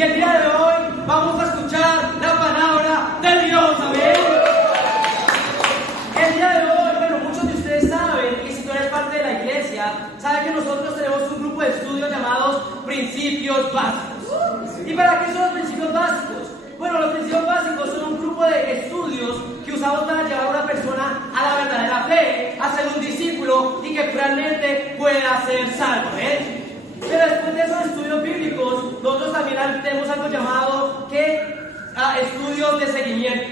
Y el día de hoy vamos a escuchar la palabra de Dios, amén. El día de hoy, bueno, muchos de ustedes saben, y si tú eres parte de la iglesia, saben que nosotros tenemos un grupo de estudios llamados Principios Básicos. ¿Y para qué son los principios básicos? Bueno, los principios básicos son un grupo de estudios que usamos para llevar a una persona a la verdadera fe, a ser un discípulo y que realmente pueda ser salvo, ¿eh? Pero después de esos estudios bíblicos, nosotros también tenemos algo llamado estudios de seguimiento.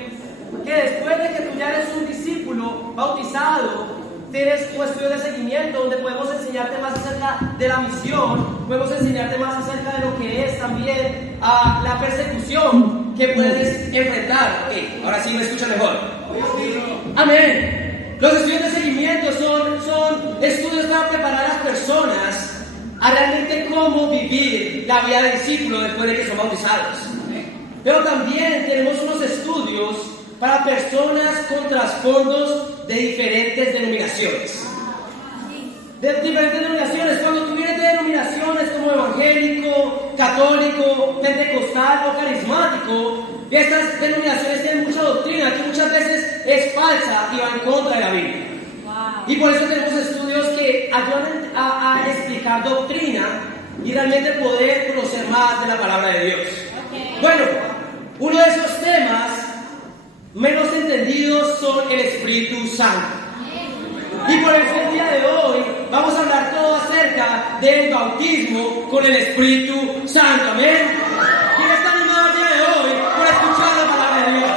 Que después de que tú ya eres un discípulo bautizado, tienes un estudio de seguimiento donde podemos enseñarte más acerca de la misión, podemos enseñarte más acerca de lo que es también la persecución que puedes enfrentar. Ok, ahora sí me escuchan mejor. Amén. Los estudios de seguimiento son estudios para preparar a las personas a realmente cómo vivir la vida de discípulo después de que son bautizados. Pero también tenemos unos estudios para personas con trasfondos de diferentes denominaciones. De diferentes denominaciones. Cuando tú vienes de denominaciones como evangélico, católico, pentecostal o carismático, estas denominaciones tienen mucha doctrina que muchas veces es falsa y va en contra de la Biblia. Y por eso tenemos estudios que ayudan a explicar doctrina y realmente poder conocer más de la palabra de Dios. Bueno, uno de esos temas menos entendidos son el Espíritu Santo. Y por eso el día de hoy vamos a hablar todo acerca del bautismo con el Espíritu Santo. Amén. ¿Quién está animado el día de hoy por escuchar la palabra de Dios?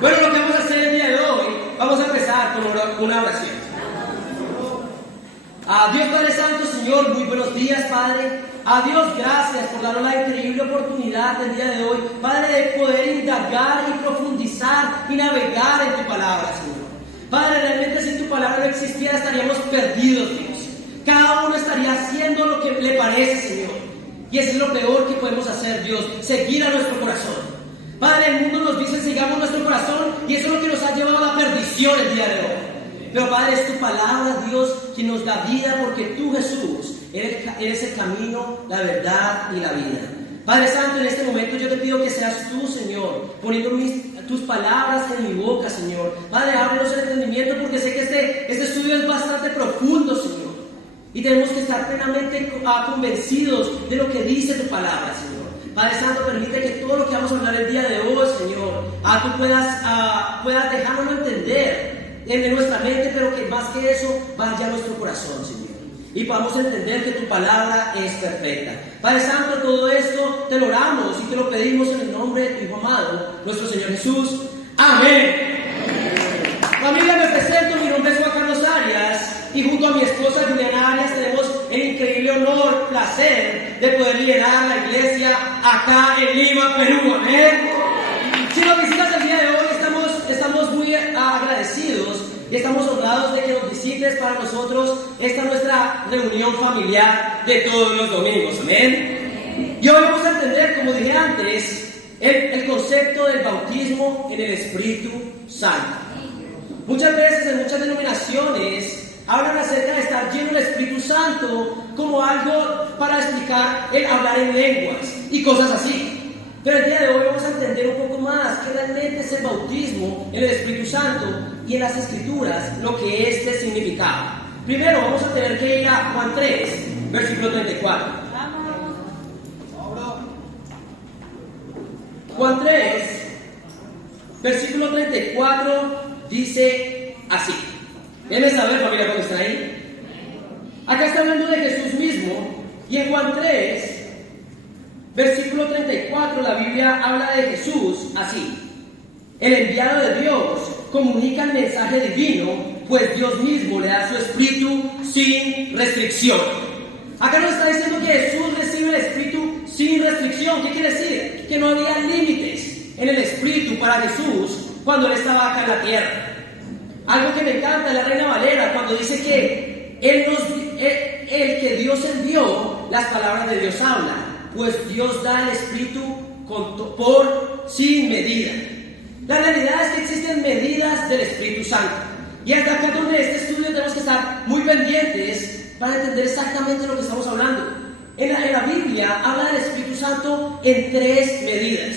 Bueno, lo que vamos a hacer el día de hoy, vamos a empezar con una oración. Dios Padre Santo, Señor, muy buenos días, Padre. Dios, gracias por darnos la increíble oportunidad del día de hoy, Padre, de poder indagar y profundizar y navegar en tu palabra, Señor. Padre, realmente si tu palabra no existiera estaríamos perdidos, Dios. Cada uno estaría haciendo lo que le parece, Señor. Y eso es lo peor que podemos hacer, Dios, seguir a nuestro corazón. Padre, el mundo nos dice sigamos nuestro corazón y eso es lo que nos ha llevado a la perdición el día de hoy. Pero Padre, es tu palabra, Dios, quien nos da vida, porque tú, Jesús, eres el camino, la verdad y la vida. Padre Santo, en este momento yo te pido que seas tú, Señor, poniendo tus palabras en mi boca, Señor. Padre, ábrenos el entendimiento, porque sé que este estudio es bastante profundo, Señor. Y tenemos que estar plenamente convencidos de lo que dice tu palabra, Señor. Padre Santo, permite que todo lo que vamos a hablar el día de hoy, Señor, tú puedas dejárnoslo entender en nuestra mente, pero que más que eso vaya a nuestro corazón, Señor, y podamos entender que tu palabra es perfecta. Padre Santo, todo esto te lo oramos y te lo pedimos en el nombre de tu Hijo amado, nuestro Señor Jesús. Amén. Familia, me presento, mi nombre es Juan Carlos Arias y junto a mi esposa Juliana Arias tenemos el increíble honor, placer de poder liderar la iglesia acá en Lima, Perú. Amén. Si nos visitas el día de hoy, estamos muy agradecidos y estamos honrados de que nos visites. Para nosotros esta es nuestra reunión familiar de todos los domingos. Amén. Y hoy vamos a entender, como dije antes, el concepto del bautismo en el Espíritu Santo. Muchas veces en muchas denominaciones hablan acerca de estar lleno del Espíritu Santo como algo para explicar el hablar en lenguas y cosas así. Pero el día de hoy vamos a entender un poco más qué realmente es el bautismo en el Espíritu Santo y en las Escrituras lo que este significaba. Primero vamos a tener que ir a Juan 3, versículo 34. Juan 3, versículo 34 dice así. Déjenme saber, familia, cuando está ahí. Acá está hablando de Jesús mismo y en Juan 3, versículo 34, la Biblia habla de Jesús así: el enviado de Dios comunica el mensaje divino, pues Dios mismo le da su Espíritu sin restricción. Acá nos está diciendo que Jesús recibe el Espíritu sin restricción. ¿Qué quiere decir? Que no había límites en el Espíritu para Jesús cuando Él estaba acá en la tierra. Algo que me encanta de la Reina Valera cuando dice que el que Dios envió, las palabras de Dios hablan, pues Dios da el Espíritu por sin medida. La realidad es que existen medidas del Espíritu Santo. Y hasta acá donde este estudio tenemos que estar muy pendientes para entender exactamente lo que estamos hablando. En la Biblia habla del Espíritu Santo en 3 medidas.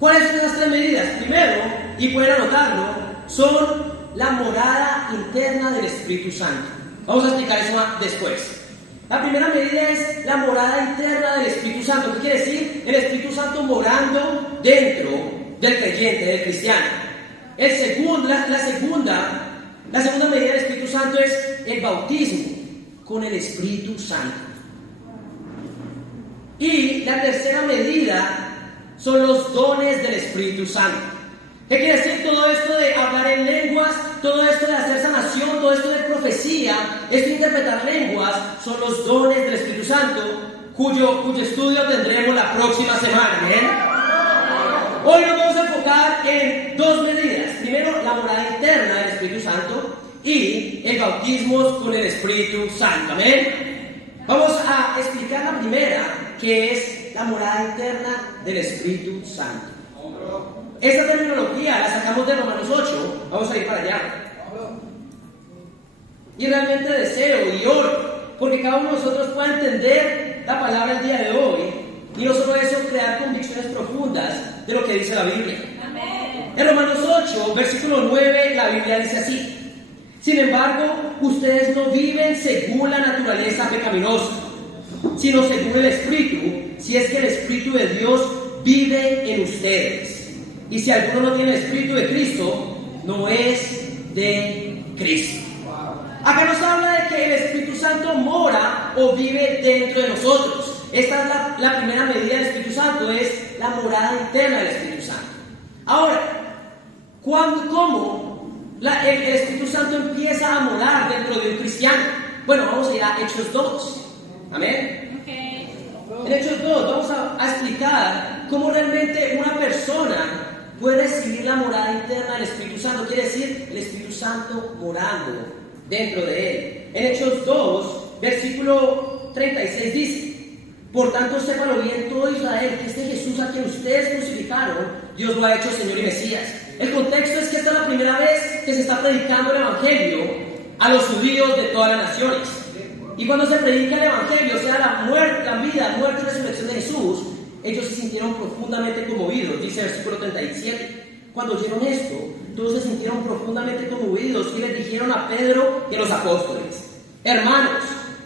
¿Cuáles son esas 3 medidas? Primero, y pueden anotarlo, son la morada interna del Espíritu Santo. Vamos a explicar eso después. La primera medida es la morada interna del Espíritu Santo. ¿Qué quiere decir? El Espíritu Santo morando dentro del creyente, del cristiano. La segunda medida del Espíritu Santo es el bautismo con el Espíritu Santo. Y la tercera medida son los dones del Espíritu Santo. ¿Qué quiere decir todo esto de hablar en lenguas? Todo esto de hacer sanación, todo esto de profecía, esto de interpretar lenguas, son los dones del Espíritu Santo, cuyo estudio tendremos la próxima semana. ¿Bien? Hoy nos vamos a enfocar en 2 medidas. Primero, la morada interna del Espíritu Santo y el bautismo con el Espíritu Santo. ¿Amén? Vamos a explicar la primera, que es la morada interna del Espíritu Santo. Esta terminología la sacamos de Romanos 8. Vamos a ir para allá. Y realmente deseo y oro porque cada uno de nosotros pueda entender la palabra el día de hoy, y no solo eso, crear convicciones profundas de lo que dice la Biblia. Amén. En Romanos 8, versículo 9, la Biblia dice así: sin embargo, ustedes no viven según la naturaleza pecaminosa, sino según el Espíritu, si es que el Espíritu de Dios vive en ustedes. Y si alguno no tiene el Espíritu de Cristo, no es de Cristo. Acá nos habla de que el Espíritu Santo mora o vive dentro de nosotros. Esta es la primera medida del Espíritu Santo, es la morada interna del Espíritu Santo. Ahora, ¿cómo el Espíritu Santo empieza a morar dentro de un cristiano? Bueno, vamos a ir a Hechos 2. Amén. Okay. En Hechos 2 vamos a explicar cómo realmente una persona puede recibir la morada interna del Espíritu Santo. Quiere decir, el Espíritu Santo morando dentro de él. En Hechos 2, versículo 36 dice: por tanto, sépalo bien todo Israel, que este Jesús a quien ustedes crucificaron, Dios lo ha hecho Señor y Mesías. El contexto es que esta es la primera vez que se está predicando el Evangelio a los judíos de todas las naciones. Y cuando se predica el Evangelio, o sea, la vida, muerte y resurrección de Jesús, ellos se sintieron profundamente conmovidos. Dice el versículo 37. Cuando oyeron esto, todos se sintieron profundamente conmovidos y les dijeron a Pedro y a los apóstoles: hermanos,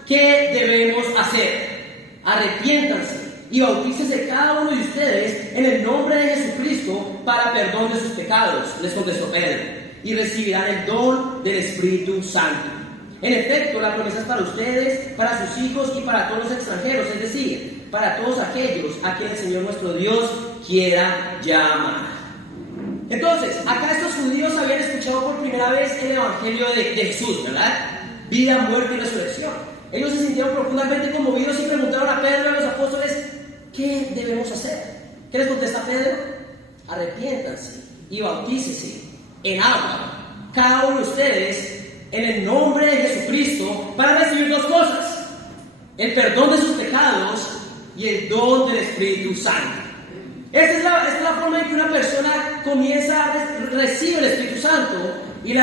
¿qué debemos hacer? Arrepiéntanse y bautícese cada uno de ustedes en el nombre de Jesucristo para perdón de sus pecados, les contestó Pedro, y recibirán el don del Espíritu Santo. En efecto, la promesa es para ustedes, para sus hijos y para todos los extranjeros, es decir, para todos aquellos a quienes el Señor nuestro Dios quiera llamar. Entonces, acá estos judíos habían escuchado por primera vez el Evangelio de Jesús, ¿verdad? Vida, muerte y resurrección. Ellos se sintieron profundamente conmovidos y preguntaron a Pedro y a los apóstoles: ¿qué debemos hacer? ¿Qué les contesta Pedro? Arrepiéntanse y bautícese en agua, cada uno de ustedes, en el nombre de Jesucristo, para recibir 2 cosas: el perdón de sus pecados y el don del Espíritu Santo. Esta es la forma en que una persona recibe el Espíritu Santo, y el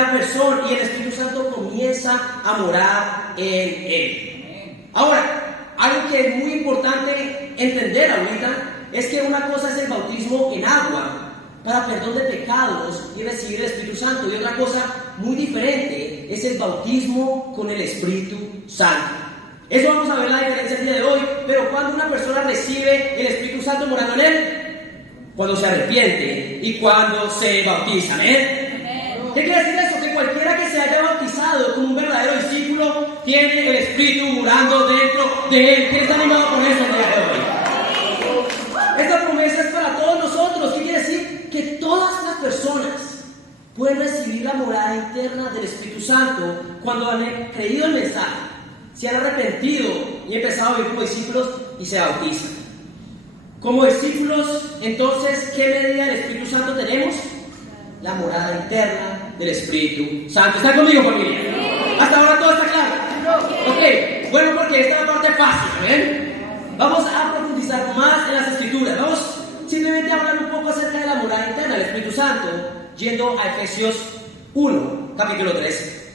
Espíritu Santo comienza a morar en él. Ahora, algo que es muy importante entender ahorita es que una cosa es el bautismo en agua para perdón de pecados y recibir el Espíritu Santo, y otra cosa muy diferente es el bautismo con el Espíritu Santo. Eso vamos a ver la diferencia el día de hoy. Pero cuando una persona recibe el Espíritu Santo morando en él, cuando se arrepiente y cuando se bautiza. ¿Amén? ¿Qué quiere decir eso? Que cualquiera que se haya bautizado como un verdadero discípulo tiene el Espíritu morando dentro de él. ¿Quién está animado con eso el día de hoy? Esta promesa es para todos nosotros. ¿Qué quiere decir? Que todas las personas pueden recibir la morada interna del Espíritu Santo cuando han creído el mensaje, se han arrepentido y empezado a vivir como discípulos y se bautizan. Como discípulos, entonces, ¿qué medida del Espíritu Santo tenemos? La morada interna del Espíritu Santo. ¿Están conmigo, familia? ¿Hasta ahora todo está claro? Ok, bueno, porque esta es la parte fácil, ¿ven? Vamos a profundizar más en las Escrituras. Vamos simplemente a hablar un poco acerca de la morada interna del Espíritu Santo, yendo a Efesios 1, capítulo 13.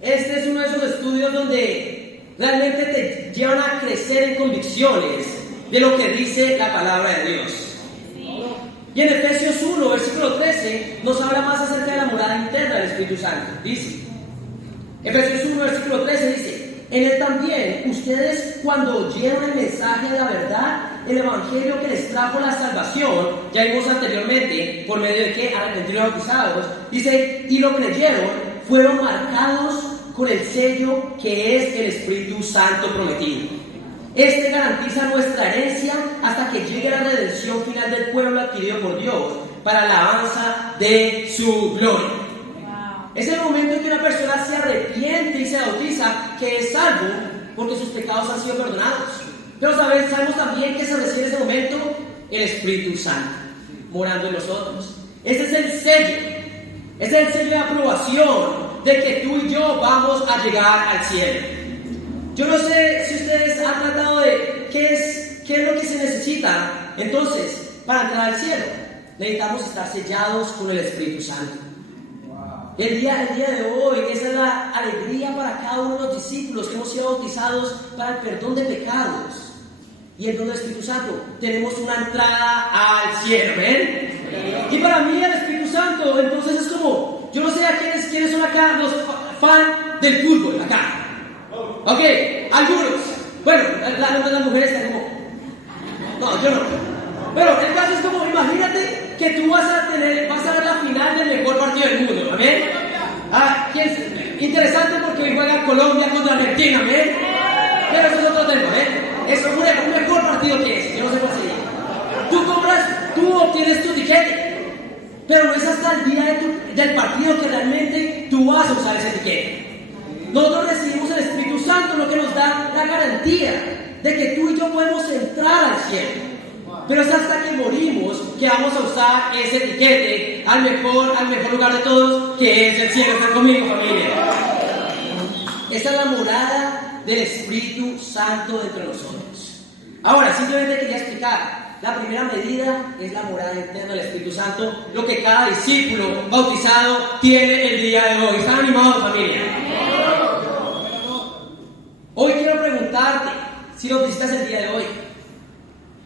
Este es uno de esos estudios donde realmente te llevan a crecer en convicciones de lo que dice la palabra de Dios. Y en Efesios 1, versículo 13, nos habla más acerca de la morada interna del Espíritu Santo. Dice, Efesios 1, versículo 13 dice, en él también, ustedes cuando oyeron el mensaje de la verdad, el evangelio que les trajo la salvación, ya vimos anteriormente, por medio de que arrepentidos y bautizados, dice, y lo creyeron, fueron marcados con el sello que es el Espíritu Santo prometido. Este garantiza nuestra herencia hasta que llegue la redención final del pueblo adquirido por Dios para la alabanza de su gloria. Es el momento en que una persona se arrepiente y se bautiza, que es salvo porque sus pecados han sido perdonados. Pero sabemos también que se recibe en ese momento el Espíritu Santo morando en nosotros. Ese es el sello. Ese es el sello de aprobación de que tú y yo vamos a llegar al cielo. Yo no sé si ustedes han tratado de qué es lo que se necesita entonces para entrar al cielo. Necesitamos estar sellados con el Espíritu Santo. El día de hoy, esa es la alegría para cada uno de los discípulos que hemos sido bautizados para el perdón de pecados. Y el don del Espíritu Santo, tenemos una entrada al cielo, ¿ven? Y para mí el Espíritu Santo, entonces es como, yo no sé a quiénes son acá los fan del fútbol, acá. Ok, algunos. Bueno, las mujeres están como, no, yo no. Pero el caso es como, imagínate que tú vas a ver la final del mejor partido del mundo, ¿amén? Interesante porque hoy juega Colombia contra Argentina, ¿amén? Pero eso es otro tema, ¿eh? Eso es un mejor partido que ese, yo no sé cuál sería. Tú obtienes tu tiquete, pero no es hasta el día del partido que realmente tú vas a usar ese tiquete. Nosotros recibimos el Espíritu Santo, lo que nos da la garantía de que tú y yo podemos entrar al cielo. Pero es hasta que morimos que vamos a usar ese etiquete al mejor lugar de todos, que es el cielo. ¿Están conmigo, familia? Esa es la morada del Espíritu Santo dentro de nosotros. Ahora, simplemente quería explicar. La primera medida es la morada interna del Espíritu Santo, lo que cada discípulo bautizado tiene el día de hoy. ¿Están animados, familia? Hoy quiero preguntarte, si lo visitas el día de hoy,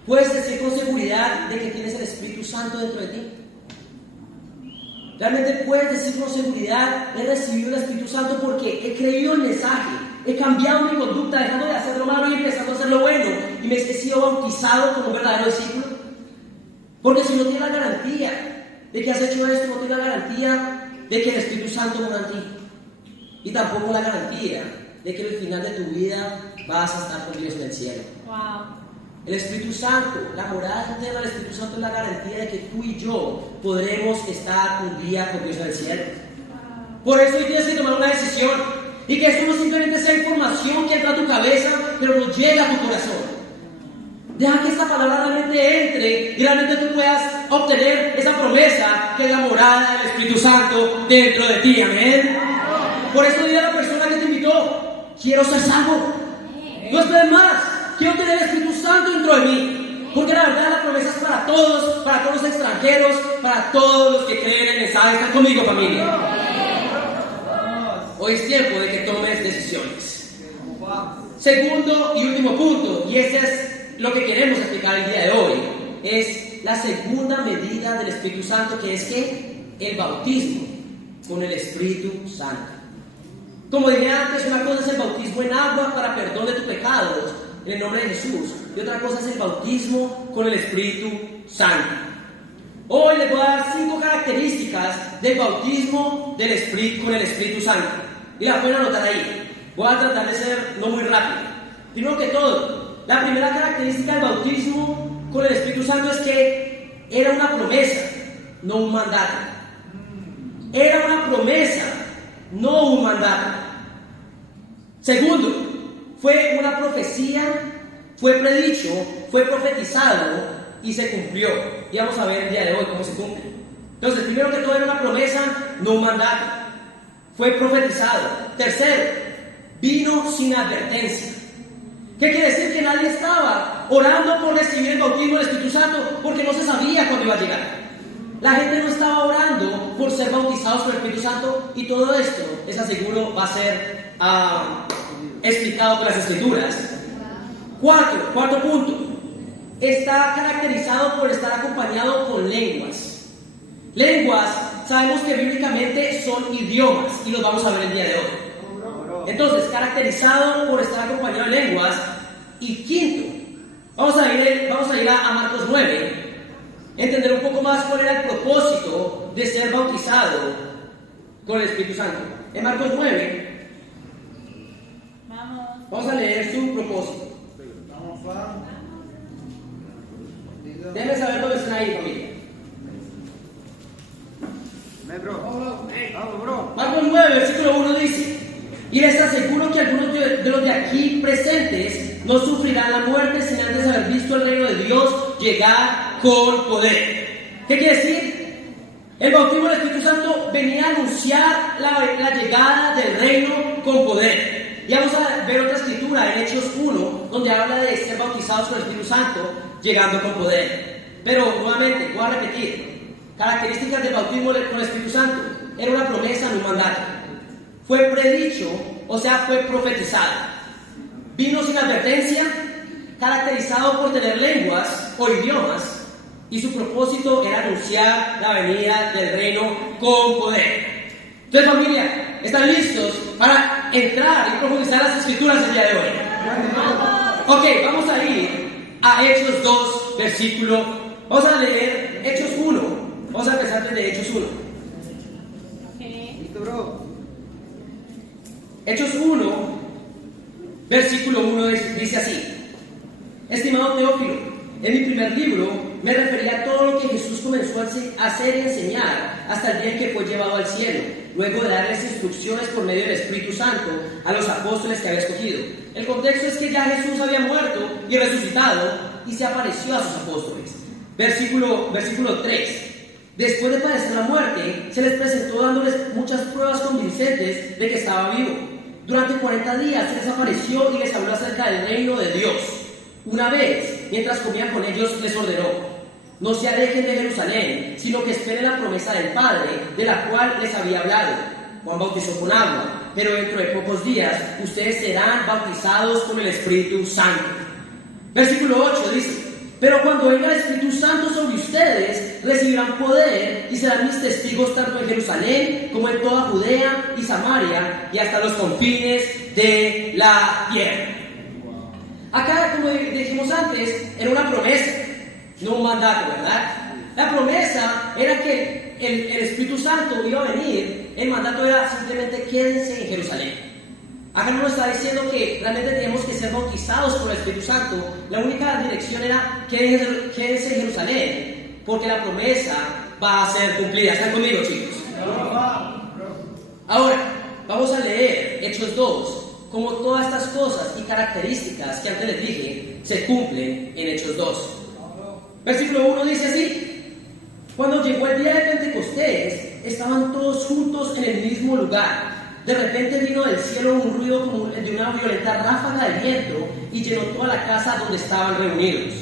¿puedes decir con seguridad de que tienes el Espíritu Santo dentro de ti? Realmente puedes decir con seguridad, he recibido el Espíritu Santo porque he creído el mensaje, he cambiado mi conducta, dejando de hacer lo malo y empezando a hacer lo bueno, y me he sido bautizado como un verdadero discípulo. Porque si no tienes la garantía de que has hecho esto, no tienes la garantía de que el Espíritu Santo mora en ti, y tampoco la garantía de que al final de tu vida vas a estar con Dios en el cielo. Wow. El Espíritu Santo, la morada interna del Espíritu Santo es la garantía de que tú y yo podremos estar un día con Dios en el cielo. Por eso hoy tienes que tomar una decisión, y que esto no simplemente sea información que entra a tu cabeza, pero no llega a tu corazón. Deja que esta palabra realmente entre y realmente tú puedas obtener esa promesa que es la morada del Espíritu Santo dentro de ti. Amén. Por eso dile a la persona que te invitó, quiero ser salvo. No esperes más. Quiero tener el Espíritu Santo dentro de mí. Porque la verdad la promesa es para todos los extranjeros, para todos los que creen en el mensaje. ¿Están conmigo, familia? Hoy es tiempo de que tomes decisiones. Segundo y último punto, y ese es lo que queremos explicar el día de hoy, es la segunda medida del Espíritu Santo, que es que el bautismo con el Espíritu Santo. Como dije antes, una cosa es el bautismo en agua para perdón de tus pecados, en el nombre de Jesús, y otra cosa es el bautismo con el Espíritu Santo. Hoy les voy a dar 5 características del bautismo con el Espíritu Santo, y las pueden anotar ahí. Voy a tratar de ser no muy rápido. Primero que todo, la primera característica del bautismo con el Espíritu Santo es que era una promesa, no un mandato. Era una promesa, no un mandato. Segundo, fue una profecía, fue predicho, fue profetizado y se cumplió. Y vamos a ver el día de hoy cómo se cumple. Entonces, primero que todo era una promesa, no un mandato. Fue profetizado. Tercero, vino sin advertencia. ¿Qué quiere decir? Que nadie estaba orando por recibir el bautismo del Espíritu Santo porque no se sabía cuándo iba a llegar. La gente no estaba orando por ser bautizados por el Espíritu Santo, y todo esto, les aseguro, va a ser explicado por las Escrituras. Cuarto punto. Está caracterizado por estar acompañado con lenguas. Lenguas, sabemos que bíblicamente son idiomas, y los vamos a ver el día de hoy. Entonces, caracterizado por estar acompañado de lenguas. Y quinto, vamos a ir a Marcos 9, entender un poco más cuál era el propósito de ser bautizado con el Espíritu Santo. En Marcos 9, vamos a leer su propósito. Déjenme saber dónde están ahí, familia. Marcos 9, versículo 1 dice: y les aseguro que algunos de los de aquí presentes no sufrirán la muerte sin antes haber visto el reino de Dios llegar con poder. ¿Qué quiere decir? El bautismo del Espíritu Santo venía a anunciar la llegada del reino con poder. Y vamos a ver otra escritura en Hechos 1, donde habla de ser bautizados con el Espíritu Santo llegando con poder. Pero nuevamente, voy a repetir: características del bautismo con el Espíritu Santo. Era una promesa, no un mandato. Fue predicho, o sea, fue profetizado. Vino sin advertencia, caracterizado por tener lenguas o idiomas, y su propósito era anunciar la venida del reino con poder. Entonces, familia, ¿están listos para entrar y profundizar las Escrituras el día de hoy? Ok, vamos a ir a Hechos 2, versículo. Vamos a leer Hechos 1. Vamos a empezar desde Hechos 1. Listo, bro. Hechos 1, versículo 1 dice así: estimado Teófilo, en mi primer libro me refería a todo lo que Jesús comenzó a hacer y enseñar hasta el día en que fue llevado al cielo, luego de darles instrucciones por medio del Espíritu Santo a los apóstoles que había escogido. El contexto es que ya Jesús había muerto y resucitado y se apareció a sus apóstoles. Versículo 3. Después de padecer la muerte, se les presentó dándoles muchas pruebas convincentes de que estaba vivo. Durante 40 días se les apareció y les habló acerca del reino de Dios. Una vez, mientras comían con ellos, les ordenó: no se alejen de Jerusalén, sino que esperen la promesa del Padre, de la cual les había hablado. Juan bautizó con agua, pero dentro de pocos días ustedes serán bautizados con el Espíritu Santo. Versículo 8 dice: pero cuando venga el Espíritu Santo sobre ustedes, recibirán poder y serán mis testigos tanto en Jerusalén como en toda Judea y Samaria y hasta los confines de la tierra. Acá, como dijimos antes, era una promesa, no un mandato, ¿verdad? La promesa era que el Espíritu Santo iba a venir. El mandato era simplemente: quédense en Jerusalén. Acá no nos está diciendo que realmente tenemos que ser bautizados por el Espíritu Santo. La única dirección era: quédense en Jerusalén, porque la promesa va a ser cumplida. ¿Están conmigo, chicos? Ahora, vamos a leer Hechos 2, como todas estas cosas y características que antes les dije se cumplen en Hechos 2. Versículo 1 dice así: cuando llegó el día de Pentecostés, estaban todos juntos en el mismo lugar. De repente vino del cielo un ruido como de una violenta ráfaga de viento y llenó toda la casa donde estaban reunidos.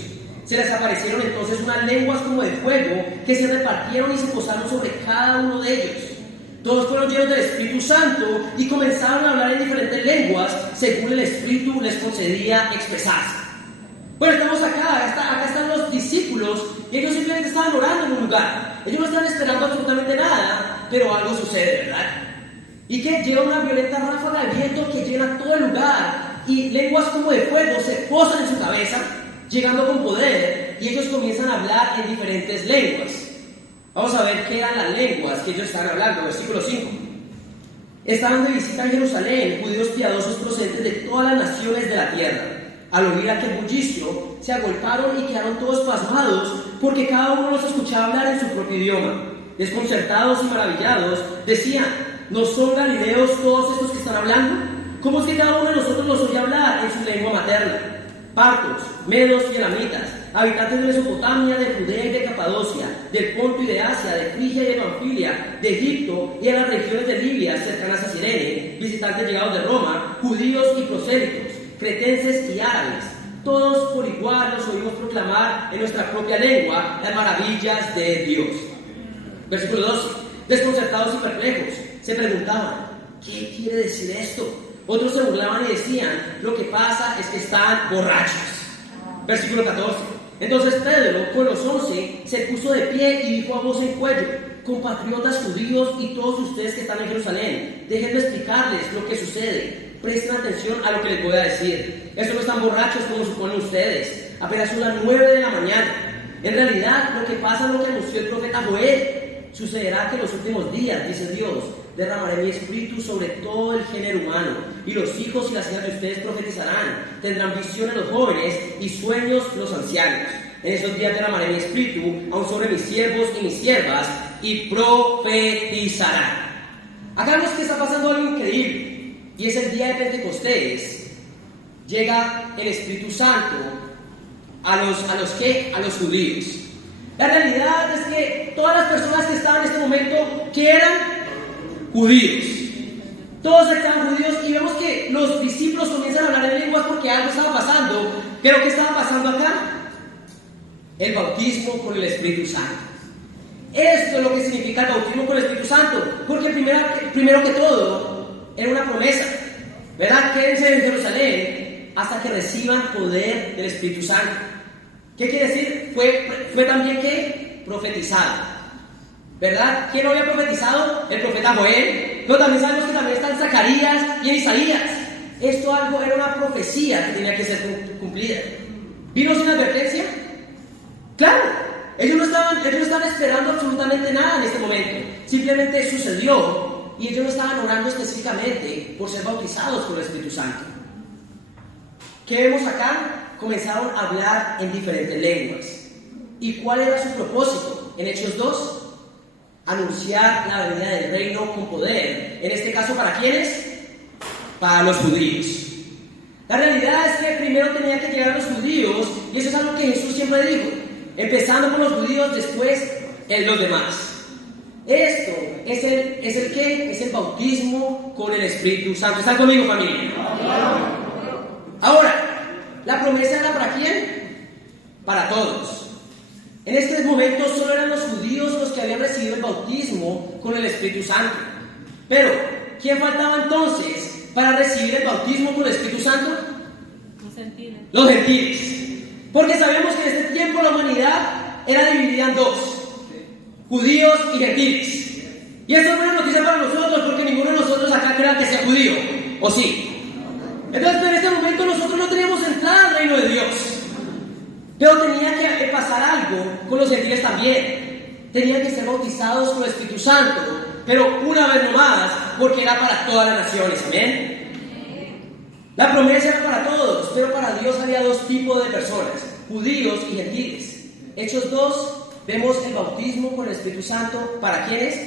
Se les aparecieron entonces unas lenguas como de fuego que se repartieron y se posaron sobre cada uno de ellos. Todos fueron llenos del Espíritu Santo y comenzaron a hablar en diferentes lenguas según el Espíritu les concedía expresarse. Bueno, estamos acá están los discípulos y ellos simplemente estaban orando en un lugar. Ellos no están esperando absolutamente nada, pero algo sucede, ¿verdad? Y que llega una violenta ráfaga de viento que llena todo el lugar y lenguas como de fuego se posan en su cabeza, llegando con poder, y ellos comienzan a hablar en diferentes lenguas. Vamos a ver qué eran las lenguas que ellos estaban hablando. Versículo 5. Estaban de visita en Jerusalén judíos piadosos procedentes de todas las naciones de la tierra. Al oír aquel bullicio, se agolparon y quedaron todos pasmados, porque cada uno los escuchaba hablar en su propio idioma. Desconcertados y maravillados, decían: ¿no son galileos todos estos que están hablando? ¿Cómo es que cada uno de nosotros los oye hablar en su lengua materna? Partos, medos y elamitas, habitantes de Mesopotamia, de Judea y de Capadocia, del Ponto y de Asia, de Frigia y de Panfilia, de Egipto y de las regiones de Libia cercanas a Cirene, visitantes llegados de Roma, judíos y prosélitos, cretenses y árabes. Todos por igual nos oímos proclamar en nuestra propia lengua las maravillas de Dios. Versículo 12. Desconcertados y perplejos, se preguntaban, ¿qué quiere decir esto? Otros se burlaban y decían, lo que pasa es que están borrachos. Versículo 14. Entonces Pedro, con los 11, se puso de pie y dijo a voz en cuello, compatriotas judíos y todos ustedes que están en Jerusalén, déjenme explicarles lo que sucede. Presten atención a lo que les voy a decir. Estos no están borrachos como suponen ustedes. Apenas son las 9 de la mañana. En realidad, lo que pasa es lo que anunció el profeta Joel. Sucederá que en los últimos días, dice Dios, derramaré mi espíritu sobre todo el género humano, y los hijos y las hijas de ustedes profetizarán, tendrán visiones los jóvenes y sueños los ancianos. En esos días derramaré mi espíritu aún sobre mis siervos y mis siervas, y profetizarán. Acá vemos que está pasando algo increíble, y es el día de Pentecostés. Llega el Espíritu Santo a los judíos. La realidad es que todas las personas que estaban en este momento, que eran judíos, todos estaban judíos, y vemos que los discípulos comienzan a hablar en lenguas porque algo estaba pasando. Pero ¿qué estaba pasando acá? El bautismo con el Espíritu Santo. Esto es lo que significa el bautismo con el Espíritu Santo, porque primero que todo era una promesa, ¿verdad? Quédense en Jerusalén hasta que reciban poder del Espíritu Santo. ¿Qué quiere decir? Fue también que profetizado, ¿verdad? ¿Quién no había profetizado? El profeta Joel. Pero también sabemos que también están Zacarías y en Isaías. Esto era una profecía que tenía que ser cumplida. ¿Vino sin advertencia? Claro, ellos no estaban esperando absolutamente nada en este momento. Simplemente sucedió, y ellos no estaban orando específicamente por ser bautizados por el Espíritu Santo. ¿Qué vemos acá? Comenzaron a hablar en diferentes lenguas. ¿Y cuál era su propósito? En Hechos 2, anunciar la venida del reino con poder. En este caso, ¿para quiénes? Para los judíos. La realidad es que primero tenía que llegar a los judíos, y eso es algo que Jesús siempre dijo. Empezando con los judíos, después los demás. Esto es el ¿qué? Es el bautismo con el Espíritu Santo. ¿Están conmigo, familia? Ahora, ¿la promesa era para quién? Para todos. En este momento solo eran los judíos los que habían recibido el bautismo con el Espíritu Santo. Pero, ¿quién faltaba entonces para recibir el bautismo con el Espíritu Santo? Los gentiles. Los gentiles. Porque sabemos que en este tiempo la humanidad era dividida en dos: judíos y gentiles. Y esto es buena noticia para nosotros, porque ninguno de nosotros acá crea que sea judío, ¿o sí? Entonces, en este momento nosotros no teníamos entrada al reino de Dios. Pero tenía que pasar algo con los gentiles también. Tenían que ser bautizados con el Espíritu Santo, pero una vez no más, porque era para todas las naciones. ¿Amén? La promesa era para todos, pero para Dios había dos tipos de personas: judíos y gentiles. Hechos 2, vemos el bautismo con el Espíritu Santo. ¿Para quiénes?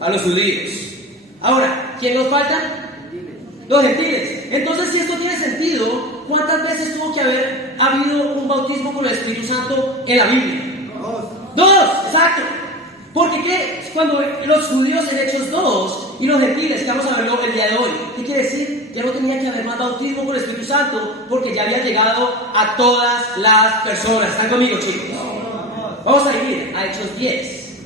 A los judíos. Ahora, ¿quién nos falta? Los gentiles. Entonces, si esto tiene sentido, ¿cuántas veces tuvo que haber habido un bautismo con el Espíritu Santo en la Biblia? Dos, exacto. Porque ¿qué? Cuando los judíos en Hechos 2 y los gentiles, que vamos a verlo el día de hoy, ¿qué quiere decir? Ya no tenía que haber más bautismo con el Espíritu Santo, porque ya había llegado a todas las personas. ¿Están conmigo, chicos? Vamos a ir a Hechos 10.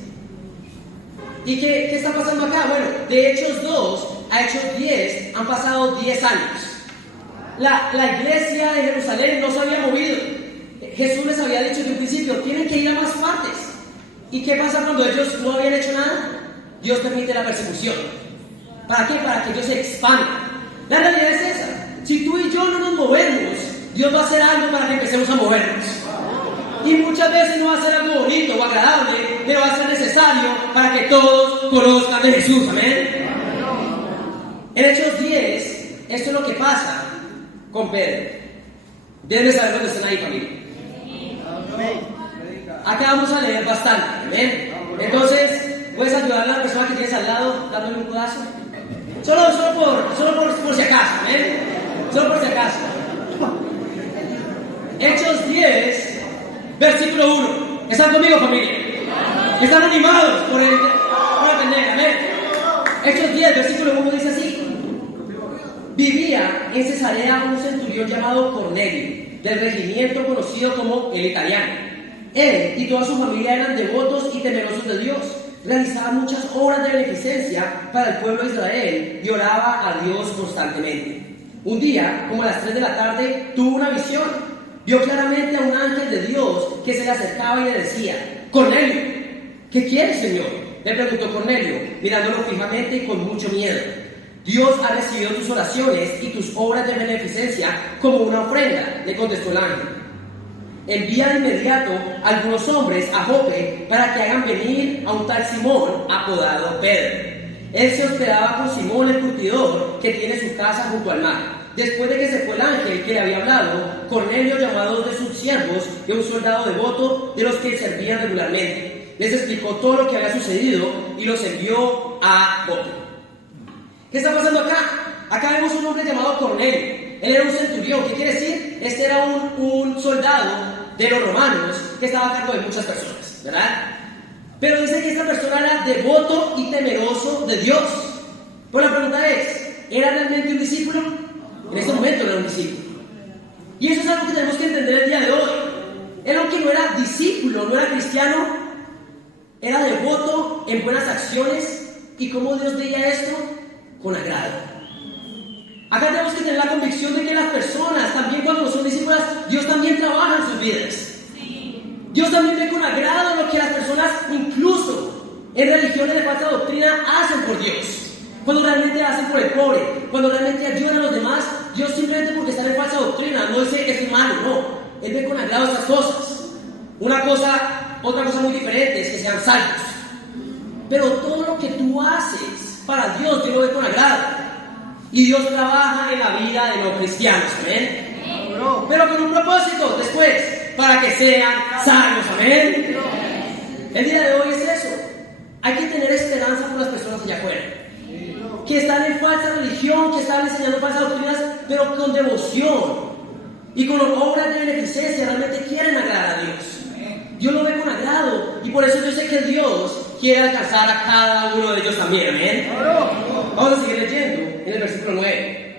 ¿Y qué está pasando acá? Bueno, de Hechos 2 a Hechos 10 han pasado 10 años. La iglesia de Jerusalén no se había movido. Jesús les había dicho desde un principio: tienen que ir a más partes. ¿Y qué pasa cuando ellos no habían hecho nada? Dios permite la persecución. ¿Para qué? Para que ellos se expandan. La realidad es esa: si tú y yo no nos movemos, Dios va a hacer algo para que empecemos a movernos. Y muchas veces no va a ser algo bonito o agradable, pero va a ser necesario para que todos conozcan de Jesús. Amén. En Hechos 10, esto es lo que pasa con Pedro. Deben saber dónde están ahí, familia. Acá vamos a leer bastante. Amén. Entonces, puedes ayudarle a la persona que tienes al lado dándole un codazo. Solo por si acaso. Amén. Solo por si acaso. Hechos 10, versículo 1. ¿Están conmigo, familia? ¿Están animados por atender? Amén. Hechos 10, versículo 1 dice así: vivía en Cesarea un centurión llamado Cornelio, del regimiento conocido como el Italiano. Él y toda su familia eran devotos y temerosos de Dios, realizaba muchas obras de beneficencia para el pueblo de Israel y oraba a Dios constantemente. Un día, como a las 3 de la tarde, tuvo una visión. Vio claramente a un ángel de Dios que se le acercaba y le decía: Cornelio. ¿Qué quieres, Señor?, le preguntó Cornelio, mirándolo fijamente y con mucho miedo. Dios ha recibido tus oraciones y tus obras de beneficencia como una ofrenda, le contestó el ángel. Envía de inmediato a algunos hombres a Jope para que hagan venir a un tal Simón apodado Pedro. Él se hospedaba con Simón el curtidor, que tiene su casa junto al mar. Después de que se fue el ángel que le había hablado, Cornelio llamó a 2 de sus siervos y a un soldado devoto de los que servían regularmente. Les explicó todo lo que había sucedido y los envió a Jope. ¿Qué está pasando acá? Acá vemos un hombre llamado Cornelio. Él era un centurión. ¿Qué quiere decir? Este era un soldado de los romanos que estaba a cargo de muchas personas, ¿verdad? Pero dice que esta persona era devoto y temeroso de Dios. Pero la pregunta es, ¿era realmente un discípulo? En ese momento no era un discípulo. Y eso es algo que tenemos que entender el día de hoy. Él, aunque no era discípulo, no era cristiano, era devoto en buenas acciones. ¿Y cómo Dios veía esto? Con agrado. Acá tenemos que tener la convicción de que las personas, también cuando no son discípulas, Dios también trabaja en sus vidas. Dios también ve con agrado lo que las personas, incluso en religiones de falsa doctrina, hacen por Dios. Cuando realmente hacen por el pobre, cuando realmente ayudan a los demás, Dios simplemente porque están en falsa doctrina no dice que es malo, no. Él ve con agrado estas cosas. Otra cosa muy diferente es que sean salvos. Pero todo lo que tú haces para Dios, Dios lo ve con agrado. Y Dios trabaja en la vida de los cristianos, amén. Pero con un propósito, después, para que sean salvos, amén. El día de hoy es eso. Hay que tener esperanza por las personas allá afuera, que están en falsa religión, que están enseñando falsas doctrinas, pero con devoción y con obras de beneficencia realmente quieren agradar a Dios. Dios lo ve con agrado, y por eso yo sé que Dios quiere alcanzar a cada uno de ellos también, amén. Vamos a seguir leyendo en el versículo 9.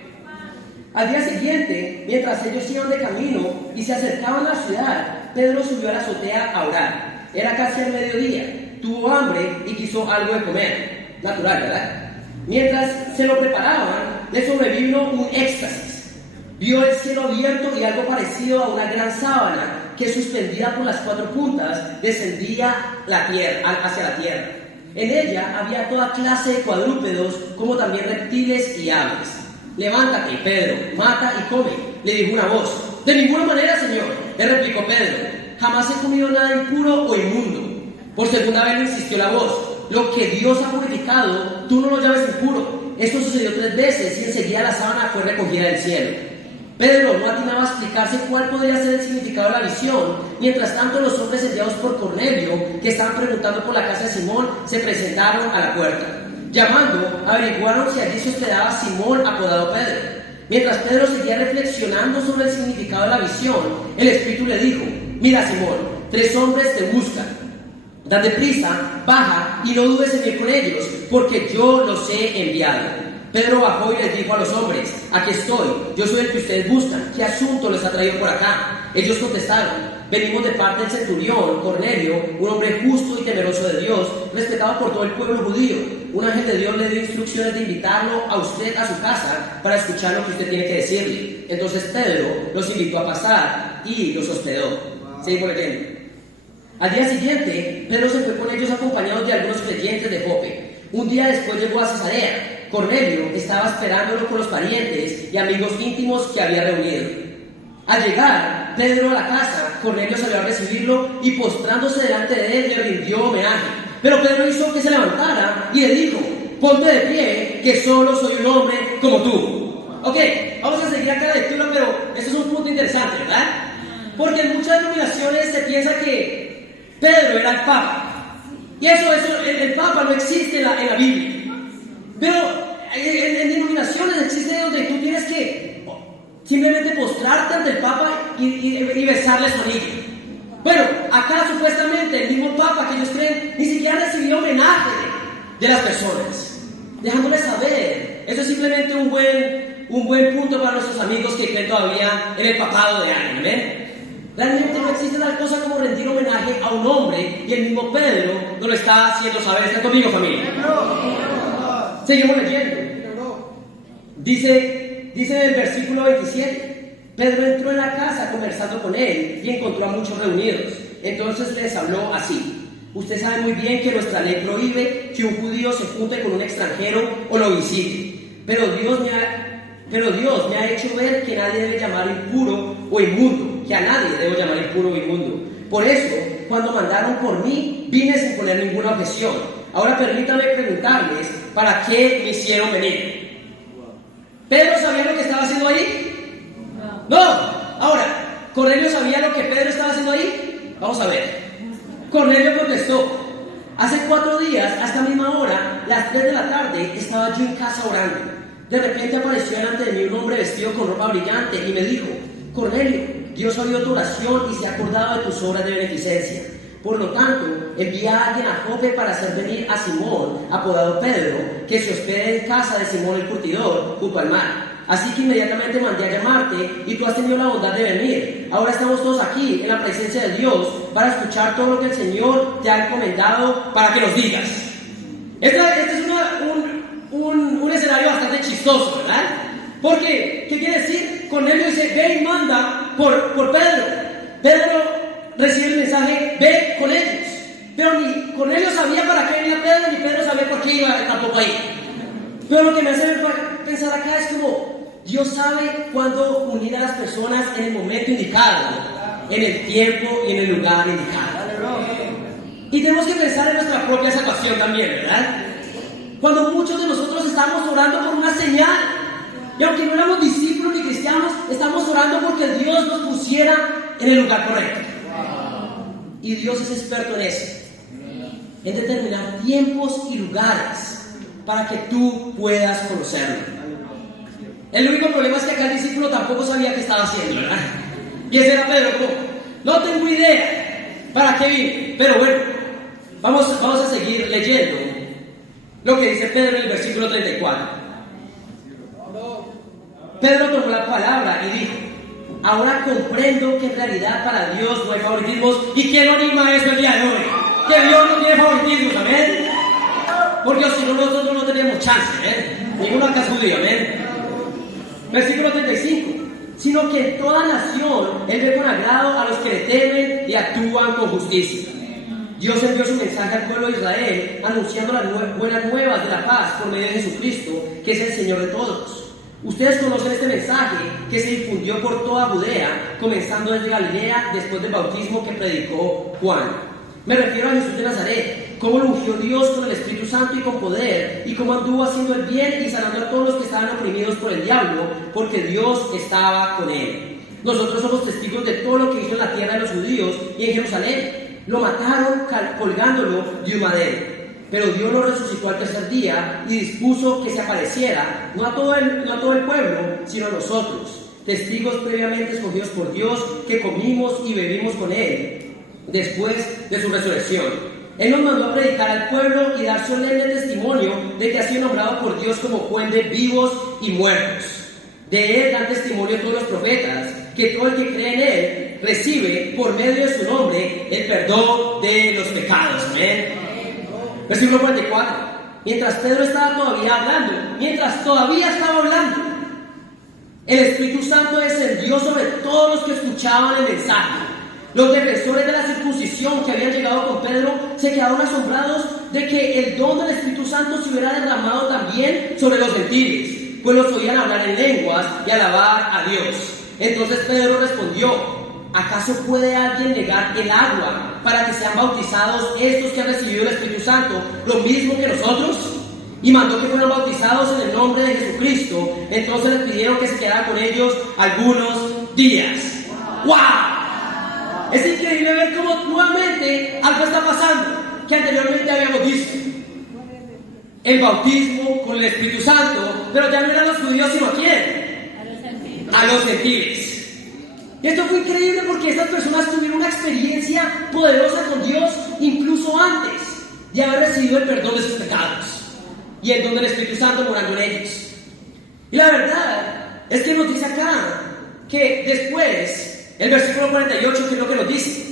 Al día siguiente, mientras ellos iban de camino y se acercaban a la ciudad, Pedro subió a la azotea a orar. Era casi al mediodía, tuvo hambre y quiso algo de comer. Natural, ¿verdad? Mientras se lo preparaban, le sobrevino un éxtasis. Vio el cielo abierto y algo parecido a una gran sábana que, suspendida por las 4 puntas, descendía hacia la tierra. En ella había toda clase de cuadrúpedos, como también reptiles y aves. Levántate, Pedro, mata y come, le dijo una voz. De ninguna manera, Señor, le replicó Pedro, jamás he comido nada impuro o inmundo. Por segunda vez le insistió la voz. Lo que Dios ha purificado, tú no lo llames impuro. Esto sucedió 3 veces y enseguida la sábana fue recogida del cielo. Pedro no atinaba a explicarse cuál podría ser el significado de la visión. Mientras tanto, los hombres enviados por Cornelio, que estaban preguntando por la casa de Simón, se presentaron a la puerta. Llamando, averiguaron si allí se hospedaba Simón, apodado Pedro. Mientras Pedro seguía reflexionando sobre el significado de la visión, el Espíritu le dijo: mira, Simón, 3 hombres te buscan. Date prisa, baja y no dudes en ir con ellos, porque yo los he enviado. Pedro bajó y les dijo a los hombres: aquí estoy, yo soy el que ustedes buscan. ¿Qué asunto les ha traído por acá? Ellos contestaron: venimos de parte del centurión Cornelio, un hombre justo y temeroso de Dios, respetado por todo el pueblo judío. Un ángel de Dios le dio instrucciones de invitarlo a usted a su casa para escuchar lo que usted tiene que decirle. Entonces Pedro los invitó a pasar y los hospedó. Seguimos leyendo. Al día siguiente, Pedro se fue con ellos acompañados de algunos creyentes de Jope. Un día después llegó a Cesarea. Cornelio estaba esperándolo con los parientes y amigos íntimos que había reunido. Al llegar Pedro a la casa, Cornelio salió a recibirlo y, postrándose delante de él, le rindió homenaje. Pero Pedro hizo que se levantara y le dijo: ponte de pie, que solo soy un hombre como tú. Ok, vamos a seguir acá la lectura, pero esto es un punto interesante, ¿verdad? Porque en muchas denominaciones se piensa que Pedro era el Papa. Y el Papa no existe en la Biblia. Pero en denominaciones existe donde tú tienes que simplemente postrarte ante el Papa y besarle su anillo. Bueno, acá supuestamente el mismo Papa que ellos creen ni siquiera recibió homenaje de las personas, dejándoles saber. Eso es simplemente un buen punto para nuestros amigos que creen todavía en el papado de alguien, ¿ven? Realmente no existe tal cosa como rendir homenaje a un hombre, y el mismo Pedro nos lo está haciendo saber. ¿Está conmigo, familia? Seguimos leyendo. Dice en el versículo 27, Pedro entró en la casa conversando con él y encontró a muchos reunidos. Entonces les habló así: usted sabe muy bien que nuestra ley prohíbe que un judío se junte con un extranjero o lo visite, pero Dios me ha hecho ver que nadie debe llamar impuro o inmundo, que a nadie debo llamar impuro o inmundo. Por eso, cuando mandaron por mí, vine sin poner ninguna objeción. Ahora permítame preguntarles, ¿para qué me hicieron venir? ¿Pedro sabía lo que estaba haciendo ahí? No. Ahora, ¿Cornelio sabía lo que Pedro estaba haciendo ahí? Vamos a ver. Cornelio contestó: hace 4 días, a esta misma hora, las 3 de la tarde, estaba yo en casa orando. De repente apareció delante de mí un hombre vestido con ropa brillante y me dijo: Cornelio, Dios ha oído tu oración y se ha acordado de tus obras de beneficencia. Por lo tanto, envía a alguien a Jope para hacer venir a Simón, apodado Pedro, que se hospede en casa de Simón el curtidor, junto al mar. Así que inmediatamente mandé a llamarte y tú has tenido la bondad de venir. Ahora estamos todos aquí en la presencia de Dios para escuchar todo lo que el Señor te ha encomendado para que nos digas. Este es un escenario bastante chistoso, ¿verdad? Porque, ¿qué quiere decir? Cornelio dice: ve y manda por Pedro. Pedro recibe el mensaje: ve con ellos. Pero ni Cornelio sabía para qué venía Pedro, ni Pedro sabía por qué iba tampoco ahí. Pero lo que me hace pensar acá es como Dios sabe cuándo unir a las personas en el momento indicado, en el tiempo y en el lugar indicado. Y tenemos que pensar en nuestra propia salvación también, ¿verdad? Cuando muchos de nosotros estamos orando por una señal, y aunque no éramos discípulos ni cristianos, estamos orando porque Dios nos pusiera en el lugar correcto. Y Dios es experto en eso, en determinar tiempos y lugares para que tú puedas conocerlo. El único problema es que acá el discípulo tampoco sabía qué estaba haciendo, ¿verdad? Y ese era Pedro, como: no tengo idea para qué vine. Pero bueno, vamos a seguir leyendo lo que dice Pedro en el versículo 34. Pedro tomó la palabra y dijo: ahora comprendo que en realidad para Dios no hay favoritismos. ¿Y quién no anima eso el día de hoy? Que Dios no tiene favoritismos, amén. Porque si no, nosotros no tenemos chance, ninguno acá es judío, amén. Versículo 35. Sino que en toda nación Él ve con agrado a los que le temen y actúan con justicia. Dios envió su mensaje al pueblo de Israel, anunciando las buenas nuevas de la paz por medio de Jesucristo, que es el Señor de todos. Ustedes conocen este mensaje que se difundió por toda Judea, comenzando desde Galilea después del bautismo que predicó Juan. Me refiero a Jesús de Nazaret, cómo lo ungió Dios con el Espíritu Santo y con poder, y cómo anduvo haciendo el bien y sanando a todos los que estaban oprimidos por el diablo, porque Dios estaba con él. Nosotros somos testigos de todo lo que hizo en la tierra de los judíos y en Jerusalén. Lo mataron colgándolo de un madero, pero Dios lo resucitó al tercer día y dispuso que se apareciera, no a todo el pueblo, sino a nosotros, testigos previamente escogidos por Dios, que comimos y bebimos con Él después de su resurrección. Él nos mandó a predicar al pueblo y dar solemne testimonio de que ha sido nombrado por Dios como juez de vivos y muertos. De Él dan testimonio todos los profetas, que todo el que cree en Él recibe por medio de su nombre el perdón de los pecados. Amén. Versículo 44. Mientras Pedro estaba todavía hablando, el Espíritu Santo descendió sobre todos los que escuchaban el mensaje. Los defensores de la circuncisión que habían llegado con Pedro se quedaron asombrados de que el don del Espíritu Santo se hubiera derramado también sobre los gentiles, pues los oían hablar en lenguas y alabar a Dios. Entonces Pedro respondió: ¿acaso puede alguien negar el agua para que sean bautizados estos que han recibido el Espíritu Santo, lo mismo que nosotros? Y mandó que fueran bautizados en el nombre de Jesucristo. Entonces les pidieron que se quedara con ellos algunos días. ¡Wow! Es increíble ver cómo nuevamente algo está pasando que anteriormente habíamos visto. El bautismo con el Espíritu Santo, pero ya no eran los judíos, sino ¿a quién? A los gentiles. Y esto fue increíble porque estas personas tuvieron una experiencia poderosa con Dios incluso antes de haber recibido el perdón de sus pecados y el don del Espíritu Santo morando en ellos. Y la verdad es que nos dice acá que después el versículo 48, ¿qué es lo que nos dice?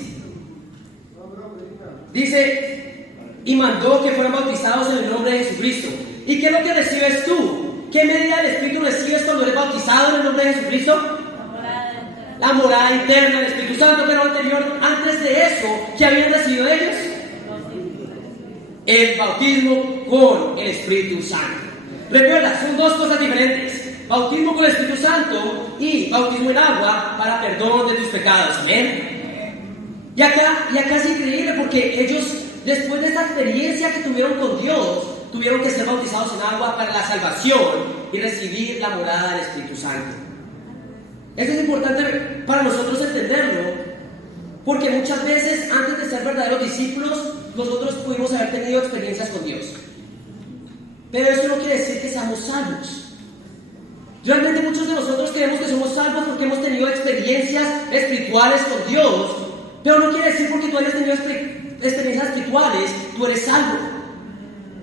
Dice, y mandó que fueran bautizados en el nombre de Jesucristo. ¿Y qué es lo que recibes tú? ¿Qué medida del Espíritu recibes cuando eres bautizado en el nombre de Jesucristo? La morada interna del Espíritu Santo. Pero antes de eso, ¿qué habían recibido ellos? El bautismo con el Espíritu Santo. Recuerda, son dos cosas diferentes: bautismo con el Espíritu Santo y bautismo en agua para perdón de tus pecados. Amén. Y acá es increíble porque ellos, después de esta experiencia que tuvieron con Dios, tuvieron que ser bautizados en agua para la salvación y recibir la morada del Espíritu Santo. Esto es importante para nosotros entenderlo, porque muchas veces antes de ser verdaderos discípulos, nosotros pudimos haber tenido experiencias con Dios. Pero eso no quiere decir que seamos salvos. Realmente muchos de nosotros creemos que somos salvos porque hemos tenido experiencias espirituales con Dios, pero no quiere decir porque tú hayas tenido experiencias espirituales, tú eres salvo.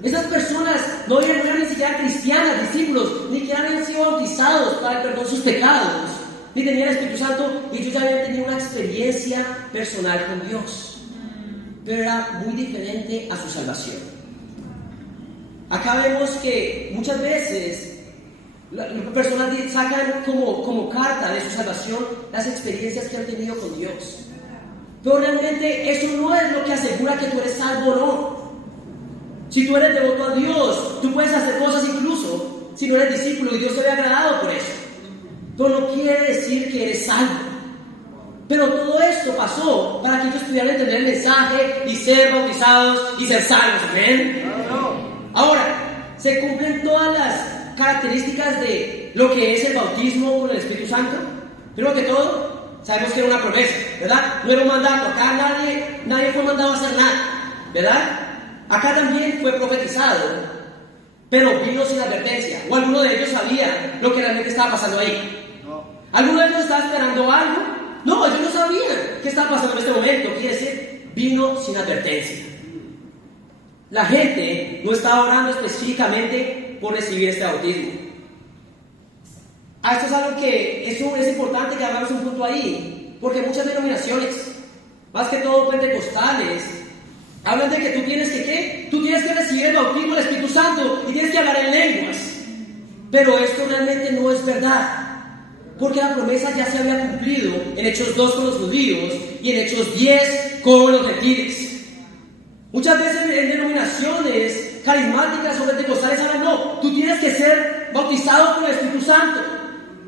Esas personas no eran ni siquiera cristianas, discípulos, ni siquiera habían sido bautizados para el perdón de sus pecados, ni tenían el Espíritu Santo, y ellos ya habían tenido una experiencia personal con Dios, pero era muy diferente a su salvación. Acá vemos que muchas veces las personas sacan como carta de su salvación las experiencias que han tenido con Dios, pero realmente eso no es lo que asegura que tú eres salvo o no. Si tú eres devoto a Dios, tú puedes hacer cosas incluso si no eres discípulo y Dios se ve agradado por eso, pero no quiere decir que eres salvo. Pero todo esto pasó para que ellos pudieran entender el mensaje y ser bautizados y ser salvos. ¿Amén? Ahora, se cumplen todas las características de lo que es el bautismo con el Espíritu Santo. Primero que todo, sabemos que era una promesa, ¿verdad? No era un mandato. Acá nadie fue mandado a hacer nada, ¿verdad? Acá también fue profetizado, pero vino sin advertencia. O alguno de ellos sabía lo que realmente estaba pasando ahí. ¿Alguno de ellos estaba esperando algo? No, ellos no sabían qué estaba pasando en este momento. Quiere decir, vino sin advertencia. La gente no estaba orando específicamente por recibir este bautismo. Esto es algo que es importante que hagamos un punto ahí, porque muchas denominaciones, más que todo pentecostales, hablan de que tú tienes que ¿qué? Tú tienes que recibir el bautismo del Espíritu Santo y tienes que hablar en lenguas. Pero esto realmente no es verdad, porque la promesa ya se había cumplido en Hechos 2 con los judíos y en Hechos 10 con los gentiles. Muchas veces en denominaciones carismáticas o pentecostales hablan, no, tú tienes que ser bautizado con el Espíritu Santo.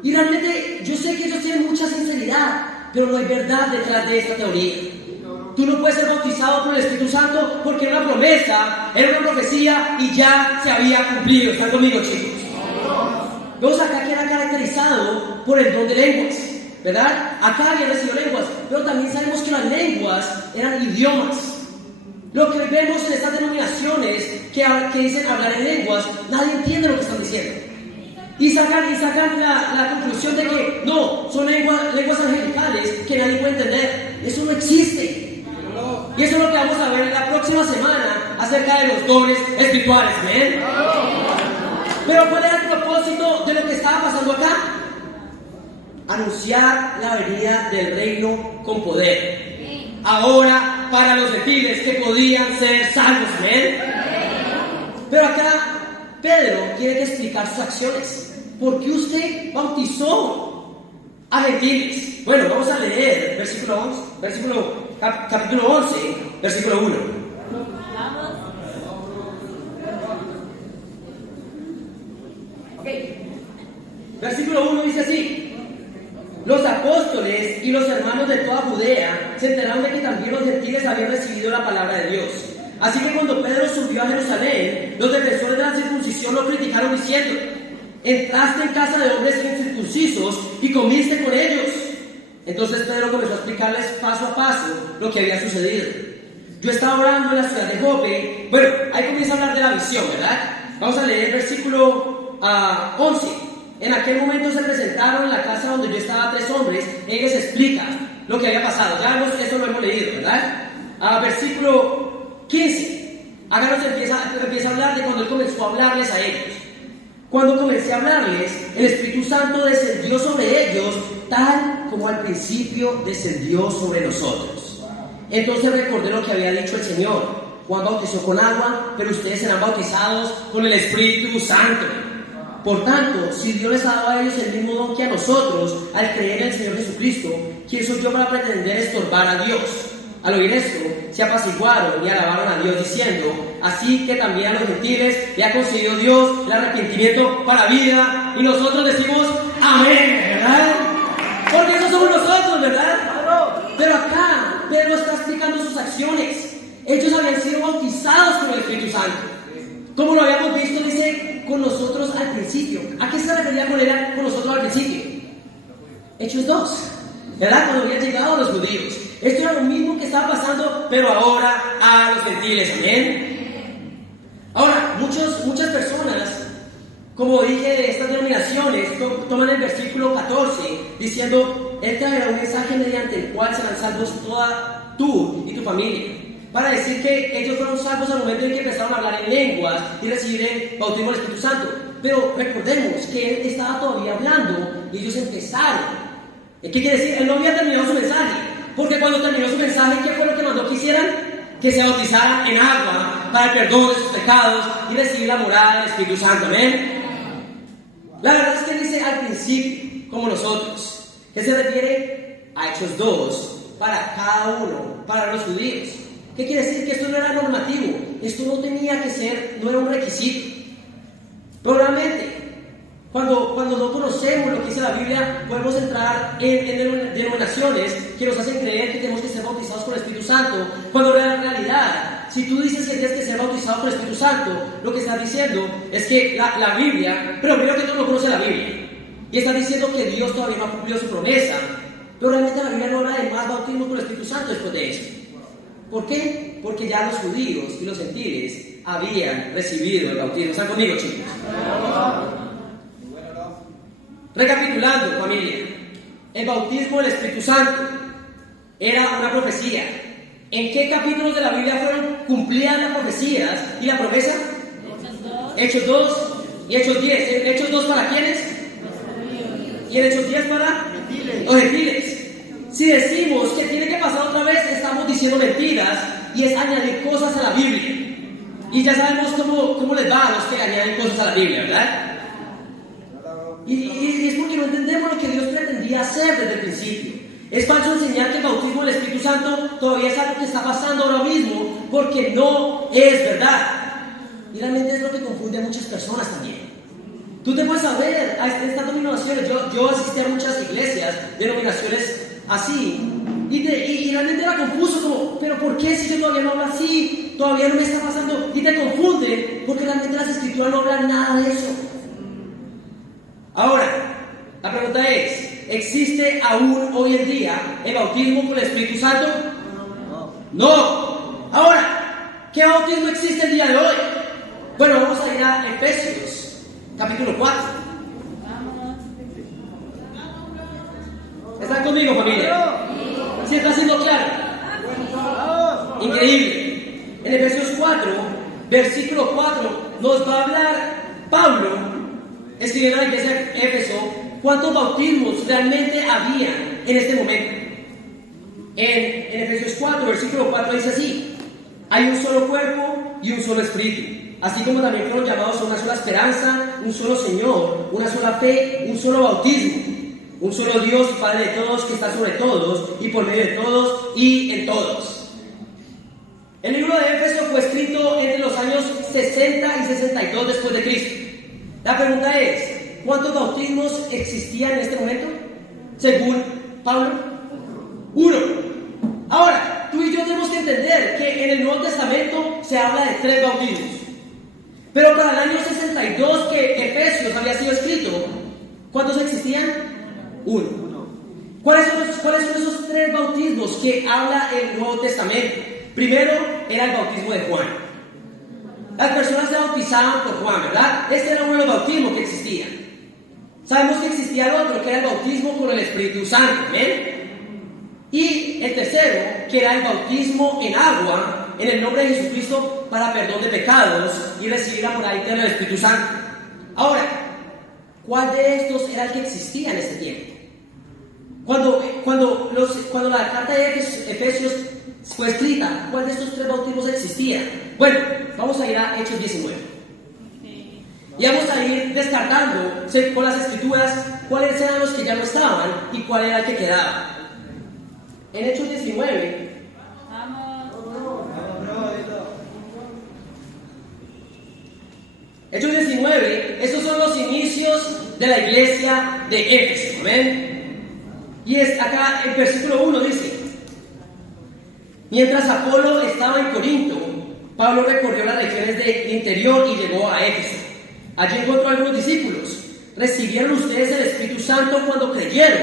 Y realmente yo sé que ellos tienen mucha sinceridad, pero no hay verdad detrás de esta teoría. Tú no puedes ser bautizado por el Espíritu Santo porque era una promesa, era una profecía y ya se había cumplido. ¿Están conmigo, chicos? Vemos acá que era caracterizado por el don de lenguas, ¿verdad? Acá había recibido lenguas, pero también sabemos que las lenguas eran idiomas. Lo que vemos en estas denominaciones que dicen hablar en lenguas, nadie entiende lo que están diciendo. Y sacan la conclusión de que no, son lenguas angelicales que nadie puede entender. Eso no existe. Y eso es lo que vamos a ver en la próxima semana acerca de los dones espirituales. ¿Ven? Pero ¿cuál era el propósito de lo que estaba pasando acá? Anunciar la venida del reino con poder. Ahora para los gentiles que podían ser salvos. ¿Ven? Pero acá Pedro tiene que explicar sus acciones. ¿Por qué usted bautizó a gentiles? Bueno, vamos a leer capítulo 11, versículo 1. Versículo 1 dice así: los apóstoles y los hermanos de toda Judea se enteraron de que también los gentiles habían recibido la palabra de Dios. Así que cuando Pedro subió a Jerusalén, los defensores de la circuncisión lo criticaron diciendo: entraste en casa de hombres incircuncisos y comiste con ellos. Entonces Pedro comenzó a explicarles paso a paso lo que había sucedido. Yo estaba orando en la ciudad de Jope. Bueno, ahí comienza a hablar de la visión, ¿verdad? Vamos a leer el versículo 11. En aquel momento se presentaron en la casa donde yo estaba 3 hombres. Ellos explican lo que había pasado. Ya vemos, eso lo hemos leído, ¿verdad? Versículo 15. Acá nos empieza a hablar de cuando él comenzó a hablarles a ellos. Cuando comencé a hablarles, el Espíritu Santo descendió sobre ellos, tal como al principio descendió sobre nosotros. Entonces recordé lo que había dicho el Señor. Juan bautizó con agua, pero ustedes serán bautizados con el Espíritu Santo. Por tanto, si Dios les ha dado a ellos el mismo don que a nosotros, al creer en el Señor Jesucristo, ¿quién soy yo para pretender estorbar a Dios? Al oír esto, se apaciguaron y alabaron a Dios diciendo: así que también a los gentiles le ha concedido Dios el arrepentimiento para vida. Y nosotros decimos amén, ¿verdad? Porque esos somos nosotros, ¿verdad? Pero acá Pedro está explicando sus acciones. Ellos habían sido bautizados con el Espíritu Santo. Como lo habíamos visto, dice con nosotros al principio. ¿A qué se refería con nosotros al principio? Hechos 2, ¿verdad? Cuando habían llegado los judíos. Esto era lo mismo que estaba pasando, pero ahora a los gentiles. Amén. Ahora, muchas personas, como dije, de estas denominaciones, toman el versículo 14 diciendo: Él traerá un mensaje mediante el cual serán salvos toda tú y tu familia. Para decir que ellos fueron salvos al momento en que empezaron a hablar en lenguas y recibir el bautismo del Espíritu Santo. Pero recordemos que Él estaba todavía hablando y ellos empezaron. ¿Qué quiere decir? Él no había terminado su mensaje. Porque cuando terminó su mensaje, ¿qué fue lo que mandó que hicieran? Que se bautizaran en agua para el perdón de sus pecados y recibir la morada del Espíritu Santo. ¿Amén? La verdad es que Él dice al principio, como nosotros, que se refiere a Hechos 2 para cada uno, para los judíos. ¿Qué quiere decir? Que esto no era normativo, esto no tenía que ser, no era un requisito. Pero realmente, cuando no conocemos lo que dice la Biblia, podemos entrar en denominaciones que nos hacen creer que tenemos que ser bautizados por el Espíritu Santo, cuando en realidad, si tú dices que tienes que ser bautizado por el Espíritu Santo, lo que estás diciendo es que la Biblia, pero primero que todo no conoce la Biblia, y estás diciendo que Dios todavía no ha cumplido su promesa, pero realmente la Biblia no habla de más bautismo por el Espíritu Santo después de eso. ¿Por qué? Porque ya los judíos y los gentiles habían recibido el bautismo. ¿Están conmigo, chicos? Recapitulando, familia, el bautismo del Espíritu Santo era una profecía. ¿En qué capítulos de la Biblia fueron cumplidas las profecías y la promesa? Hechos 2 y Hechos 10. ¿Hechos 2 para quiénes? ¿Y en Hechos 10 para? Los gentiles. Si decimos que tiene que pasar otra vez, estamos diciendo mentiras y es añadir cosas a la Biblia. Y ya sabemos cómo les va a los que añaden cosas a la Biblia, ¿verdad? Y es porque no entendemos lo que Dios pretendía hacer desde el principio. Es falso enseñar que el bautismo del Espíritu Santo todavía es algo que está pasando ahora mismo, porque no es verdad. Y realmente es lo que confunde a muchas personas también. Tú te puedes saber a estas denominaciones. Yo asistí a muchas iglesias, denominaciones así, y realmente era confuso, como, pero ¿por qué si yo todavía no hablo así? Todavía no me está pasando, y te confunde, porque realmente las escrituras no hablan nada de eso. Ahora, la pregunta es, ¿existe aún hoy en día el bautismo por el Espíritu Santo? No. Ahora, ¿qué bautismo existe el día de hoy? Bueno, vamos a ir a Efesios, capítulo 4. ¿Están conmigo, familia? ¿Sí está siendo claro? Increíble. En Efesios 4, versículo 4, nos va a hablar Pablo, escribiendo a la iglesia de Éfeso, cuántos bautismos realmente había en este momento. En Efesios 4, versículo 4 dice así: hay un solo cuerpo y un solo espíritu, así como también fueron llamados a una sola esperanza, un solo Señor, una sola fe, un solo bautismo, un solo Dios y Padre de todos, que está sobre todos y por medio de todos y en todos. El libro de Éfeso fue escrito entre los años 60 y 62 después de Cristo. La pregunta es, ¿cuántos bautismos existían en este momento? Según Pablo, 1. Ahora, tú y yo tenemos que entender que en el Nuevo Testamento se habla de 3 bautismos. Pero para el año 62 que Efesios había sido escrito, ¿cuántos existían? 1. ¿Cuáles son esos 3 bautismos que habla el Nuevo Testamento? Primero era el bautismo de Juan. Las personas se bautizaban por Juan, ¿verdad? Este era uno de los bautismos que existían. Sabemos que existía el otro, que era el bautismo con el Espíritu Santo, ¿ven? Y el tercero, que era el bautismo en agua, en el nombre de Jesucristo, para perdón de pecados y recibir la morada eterna del Espíritu Santo. Ahora, ¿Cuál de estos era el que existía en ese tiempo? Cuando la carta de Efesios fue escrita, ¿cuál de estos 3 bautismos existía? Bueno, vamos a ir a Hechos 19. Y vamos a ir descartando con las escrituras cuáles eran los que ya no estaban y cuál era el que quedaba. En Hechos 19. Hechos 19, estos son los inicios de la iglesia de Éfeso. Amén. Y acá el versículo 1 dice: mientras Apolo estaba en Corinto, Pablo recorrió las regiones del interior y llegó a Éfeso. Allí encontró a algunos discípulos. ¿Recibieron ustedes el Espíritu Santo cuando creyeron?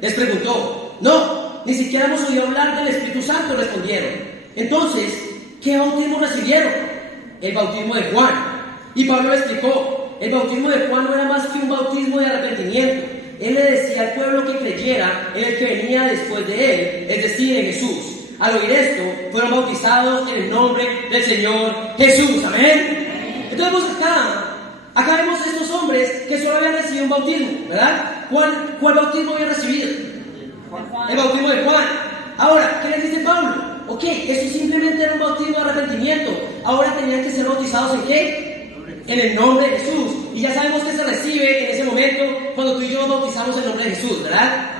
Les preguntó. No, ni siquiera hemos oído hablar del Espíritu Santo, respondieron. Entonces, ¿qué bautismo recibieron? El bautismo de Juan. Y Pablo le explicó, el bautismo de Juan no era más que un bautismo de arrepentimiento. Él le decía al pueblo que creyera en el que venía después de él, es decir, en Jesús. Al oír esto, fueron bautizados en el nombre del Señor Jesús. Amén. Entonces vemos acá vemos estos hombres que solo habían recibido un bautismo, ¿verdad? ¿Cuál bautismo habían recibido? El bautismo de Juan. Ahora, ¿qué les dice Pablo? Ok, eso simplemente era un bautismo de arrepentimiento. Ahora tenían que ser bautizados ¿en qué? En el nombre de Jesús. Y ya sabemos que se recibe en ese momento cuando tú y yo nos bautizamos en el nombre de Jesús, ¿verdad?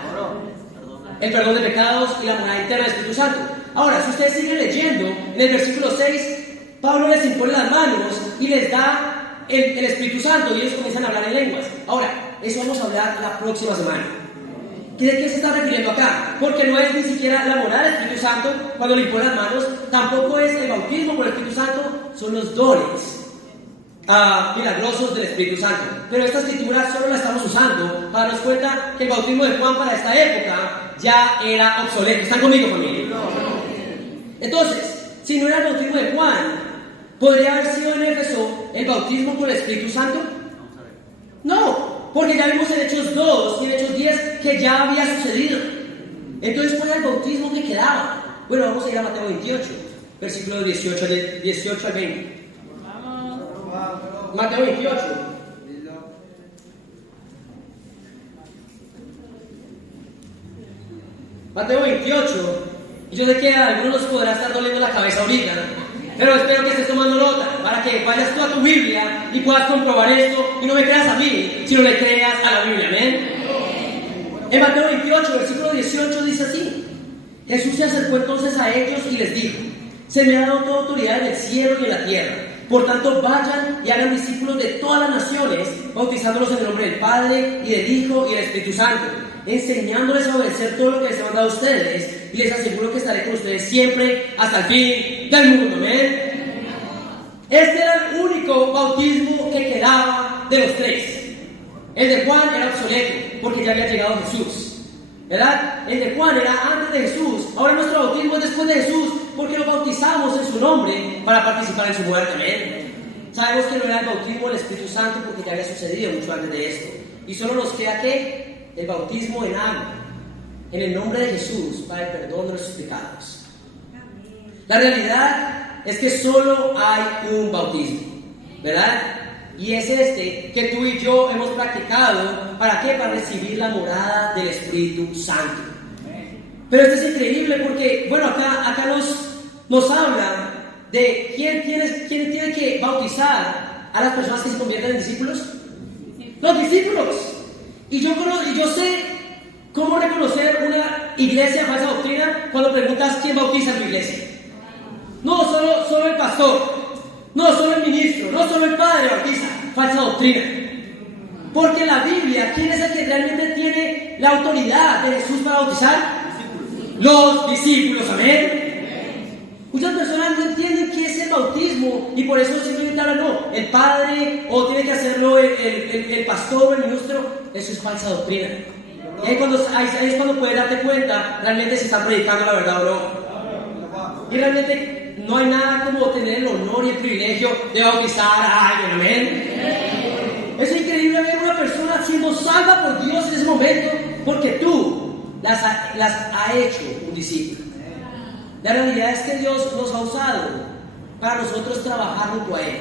El perdón de pecados y la morada eterna del Espíritu Santo. Ahora, si ustedes siguen leyendo, en el versículo 6, Pablo les impone las manos y les da el Espíritu Santo y ellos comienzan a hablar en lenguas. Ahora, eso vamos a hablar la próxima semana. ¿De qué se está refiriendo acá? Porque no es ni siquiera la morada del Espíritu Santo cuando le impone las manos, tampoco es el bautismo por el Espíritu Santo, son los dones milagrosos del Espíritu Santo. Pero esta escritura solo la estamos usando para darnos cuenta que el bautismo de Juan para esta época ya era obsoleto. ¿Están conmigo, familia? Entonces, si no era el bautismo de Juan, ¿podría haber sido en Éfeso el bautismo por el Espíritu Santo? No, porque ya vimos en Hechos 2 y en Hechos 10 que ya había sucedido. Entonces, ¿cuál era el bautismo que quedaba? Bueno, vamos a ir a Mateo 28, versículos 18 al 20. Mateo 28. Mateo 28. Y yo sé que a algunos podrá estar doliendo la cabeza ahorita, pero espero que estés tomando nota para que vayas tú a tu Biblia y puedas comprobar esto y no me creas a mí, sino le creas a la Biblia. Amén. En Mateo 28, versículo 18 dice así: Jesús se acercó entonces a ellos y les dijo: se me ha dado toda autoridad en el cielo y en la tierra. Por tanto, vayan y hagan discípulos de todas las naciones, bautizándolos en el nombre del Padre, y del Hijo, y del Espíritu Santo, enseñándoles a obedecer todo lo que les he mandado a ustedes, y les aseguro que estaré con ustedes siempre hasta el fin del mundo. Amén. Este era el único bautismo que quedaba de los 3. El de Juan era obsoleto, porque ya había llegado Jesús, ¿verdad? El de Juan era antes de Jesús. Ahora nuestro bautismo es después de Jesús, porque nos bautizamos en su nombre para participar en su muerte. Amén. Sabemos que no era el bautismo del Espíritu Santo porque ya había sucedido mucho antes de esto. Y solo nos queda ¿qué? El bautismo en agua, en el nombre de Jesús, para el perdón de nuestros pecados. La realidad es que solo hay un bautismo, ¿verdad? Y es este que tú y yo hemos practicado. ¿Para qué? Para recibir la morada del Espíritu Santo. Pero esto es increíble porque, bueno, acá nos habla de quién tiene que bautizar a las personas que se convierten en discípulos. Los discípulos. Y yo sé cómo reconocer una iglesia de falsa doctrina cuando preguntas quién bautiza en tu iglesia. No solo el pastor, no solo el ministro, no solo el padre bautiza. Falsa doctrina. Porque la Biblia, ¿quién es el que realmente tiene la autoridad de Jesús para bautizar? Los discípulos. Amén. Muchas personas no entienden qué es el bautismo y por eso simplemente hablan, no, el padre o tiene que hacerlo el pastor o el ministro. Eso es falsa doctrina. Y ahí es cuando puedes darte cuenta realmente si están predicando la verdad o no. Y realmente no hay nada como tener el honor y el privilegio de bautizar a alguien. Amén. Es increíble ver una persona siendo salva por Dios en ese momento porque tú las ha hecho un discípulo. La realidad es que Dios nos ha usado para nosotros trabajar junto a Él.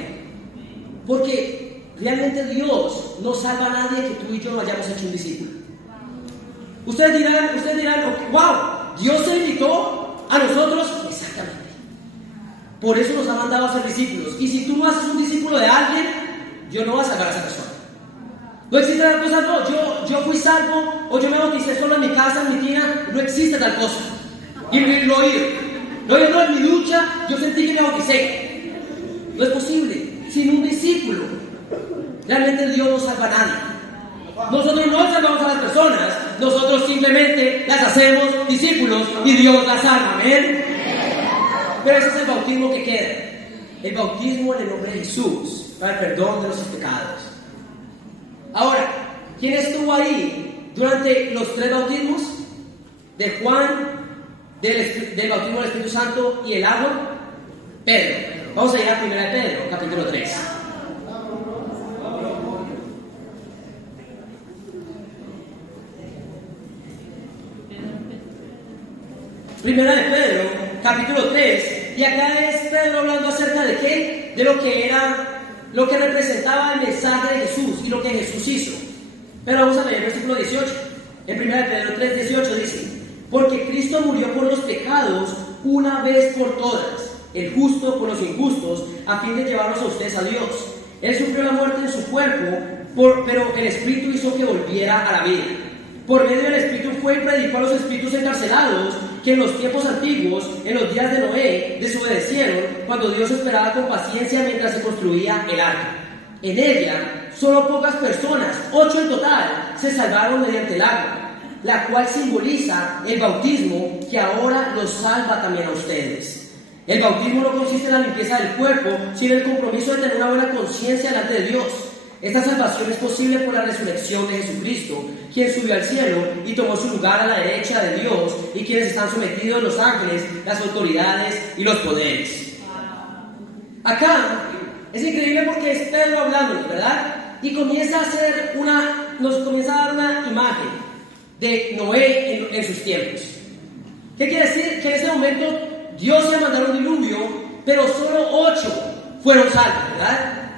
Porque realmente Dios no salva a nadie que tú y yo no hayamos hecho un discípulo. Ustedes dirán, wow, Dios se invitó a nosotros, exactamente. Por eso nos ha mandado a ser discípulos. Y si tú no haces un discípulo de alguien, Dios no va a salvar a esa persona. No existe tal cosa, no, yo fui salvo, o yo me bauticé solo en mi casa, en mi tina, no existe tal cosa. Y lo oí, no, en mi ducha, yo sentí que me bauticé. No es posible, sin un discípulo. Realmente Dios no salva a nadie. Nosotros no salvamos a las personas, nosotros simplemente las hacemos discípulos y Dios las salva, ¿amén? Pero ese es el bautismo que queda. El bautismo en el nombre de Jesús, para el perdón de nuestros pecados. Ahora, ¿quién estuvo ahí durante los 3 bautismos? De Juan, del bautismo del Espíritu Santo y el agua. Pedro. Vamos a ir a 1 de Pedro, capítulo 3. Primera de Pedro, capítulo 3, y acá es Pedro hablando acerca de qué, de lo que representaba el mensaje de Jesús y lo que Jesús hizo. Pero vamos a leer el versículo 18. En primera de Pedro 3, 18 dice: porque Cristo murió por los pecados una vez por todas, el justo por los injustos, a fin de llevarlos a ustedes a Dios. Él sufrió la muerte en su cuerpo, pero el Espíritu hizo que volviera a la vida. Por medio del Espíritu fue y predicó a los espíritus encarcelados que en los tiempos antiguos, en los días de Noé, desobedecieron cuando Dios esperaba con paciencia mientras se construía el arca. En ella, solo pocas personas, 8 en total, se salvaron mediante el agua, la cual simboliza el bautismo que ahora los salva también a ustedes. El bautismo no consiste en la limpieza del cuerpo, sino en el compromiso de tener una buena conciencia delante de Dios. Esta salvación es posible por la resurrección de Jesucristo, quien subió al cielo y tomó su lugar a la derecha de Dios, y quienes están sometidos los ángeles, las autoridades y los poderes. Acá es increíble porque es Pedro hablándonos, ¿verdad? Y comienza nos comienza a dar una imagen de Noé en sus tiempos. ¿Qué quiere decir? Que en ese momento Dios iba a mandar un diluvio, pero solo 8 fueron salvos, ¿verdad?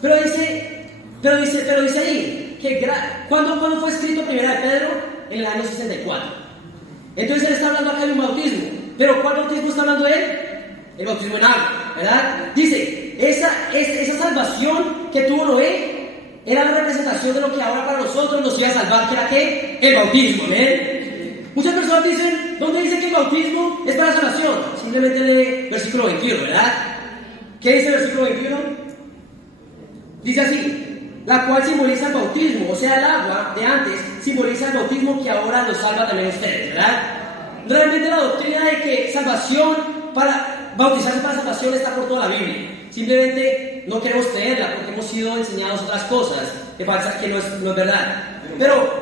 Pero dice ahí que ¿cuándo fue escrito Primera de Pedro? En el año 64. Entonces él está hablando acá de un bautismo. ¿Pero cuál bautismo está hablando él? El bautismo en agua, ¿verdad? Dice, esa salvación que tuvo Noé era la representación de lo que ahora para nosotros nos iba a salvar, que era ¿qué? El bautismo, ¿ven? Muchas personas dicen, ¿dónde dice que el bautismo es para salvación? Simplemente lee versículo 21, ¿verdad? ¿Qué dice el versículo 21? Dice así: la cual simboliza el bautismo, o sea, el agua de antes simboliza el bautismo que ahora los salva también a ustedes, ¿verdad? Realmente la doctrina de que bautizarse para salvación está por toda la Biblia. Simplemente no queremos creerla porque hemos sido enseñados otras cosas que no es verdad. Pero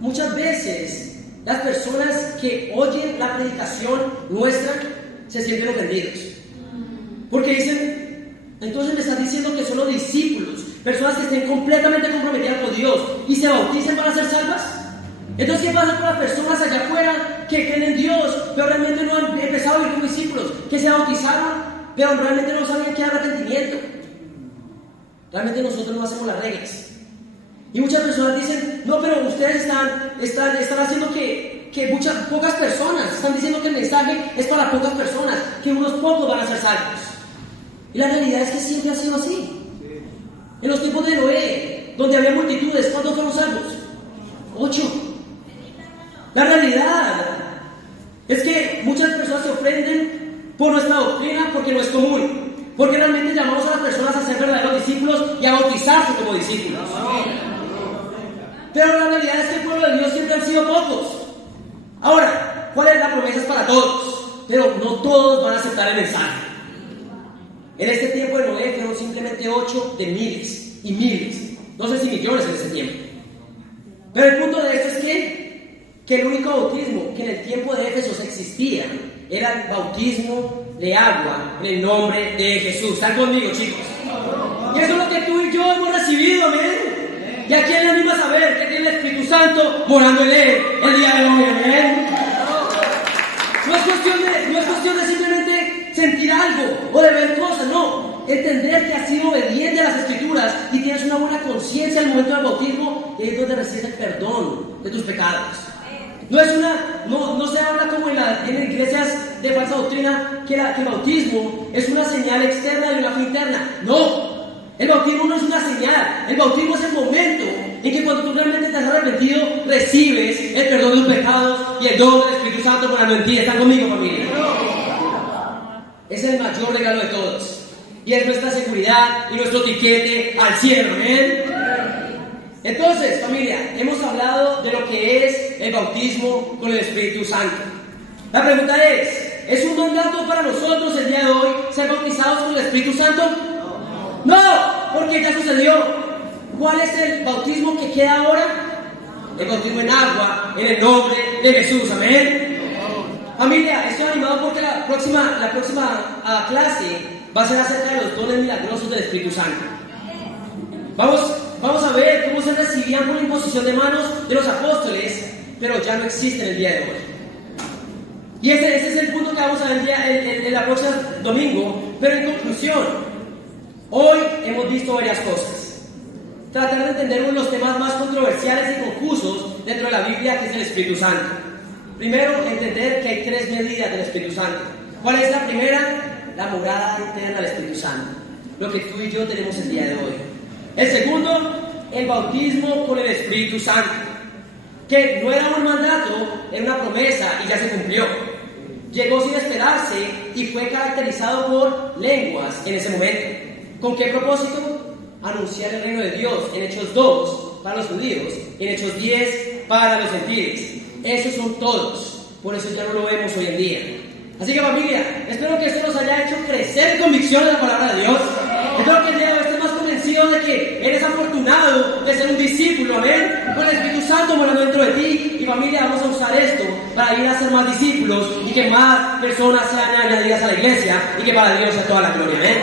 muchas veces las personas que oyen la predicación nuestra se sienten ofendidos, porque dicen: entonces me estás diciendo que son los discípulos, personas que estén completamente comprometidas con Dios y se bauticen para ser salvas. Entonces, ¿qué pasa con las personas allá afuera que creen en Dios, pero realmente no han empezado a vivir como discípulos, que se bautizaron, pero realmente no saben qué es arrepentimiento? Realmente nosotros no hacemos las reglas. Y muchas personas dicen: no, pero ustedes están haciendo que pocas personas, están diciendo que el mensaje es para pocas personas, que unos pocos van a ser salvos. Y la realidad es que siempre ha sido así. En los tiempos de Noé, donde había multitudes, ¿cuántos fueron salvos? 8. La realidad es que muchas personas se ofenden por nuestra doctrina porque no es común. Porque realmente llamamos a las personas a ser verdaderos discípulos y a bautizarse como discípulos. Pero la realidad es que el pueblo de Dios siempre han sido pocos. Ahora, ¿cuál es la promesa? Es para todos, pero no todos van a aceptar el mensaje. En este tiempo de Noé fueron simplemente 8 de miles y miles, no sé si millones en ese tiempo. Pero el punto de esto es que el único bautismo que en el tiempo de Éfeso existía era el bautismo de agua en el nombre de Jesús. ¿Están conmigo, chicos? Y eso es lo que tú y yo hemos recibido, ¿amén? ¿Y a quién le anima a saber que tiene el Espíritu Santo morando en él el día de hoy, amén? No es cuestión de simplemente sentir algo o de ver cosas, no. Entender que ha sido obediente a las Escrituras Escrituras y tienes una buena conciencia al momento del bautismo, es donde recibes el perdón de tus pecados. No se habla como en iglesias de falsa doctrina que el bautismo es una señal externa y una fe interna. No, el bautismo no es una señal. El bautismo es el momento en que cuando tú realmente te has arrepentido, recibes el perdón de tus pecados y el don del Espíritu Santo morando en ti. ¿Están conmigo, familia? Es el mayor regalo de todos. Y es nuestra seguridad y nuestro tiquete al cielo. ¿Amén? Entonces, familia, hemos hablado de lo que es el bautismo con el Espíritu Santo. La pregunta ¿es un mandato para nosotros el día de hoy ser bautizados con el Espíritu Santo? No, porque ya sucedió. ¿Cuál es el bautismo que queda ahora? El bautismo en agua, en el nombre de Jesús. Amén. Familia, estoy animado porque la próxima clase va a ser acerca de los dones milagrosos del Espíritu Santo. Vamos a ver cómo se recibían por la imposición de manos de los apóstoles, pero ya no existen el día de hoy. Y ese es el punto que vamos a ver en la próxima domingo. Pero en conclusión, hoy hemos visto varias cosas. Tratar de entender uno de los temas más controversiales y confusos dentro de la Biblia, que es el Espíritu Santo. Primero, entender que hay 3 medidas del Espíritu Santo. ¿Cuál es la primera? La morada interna del Espíritu Santo. Lo que tú y yo tenemos el día de hoy. El segundo, el bautismo con el Espíritu Santo. Que no era un mandato, era una promesa y ya se cumplió. Llegó sin esperarse y fue caracterizado por lenguas en ese momento. ¿Con qué propósito? Anunciar el reino de Dios en Hechos 2 para los judíos, en Hechos 10 para los gentiles. Esos son todos, por eso ya no lo vemos hoy en día. Así que familia, espero que esto nos haya hecho crecer en convicción en la palabra de Dios. Espero que el día de hoy estés más convencido de que eres afortunado de ser un discípulo, amén, con el Espíritu Santo morando dentro de ti. Y familia, vamos a usar esto para ir a ser más discípulos y que más personas sean añadidas a la iglesia y que para Dios sea toda la gloria, amén.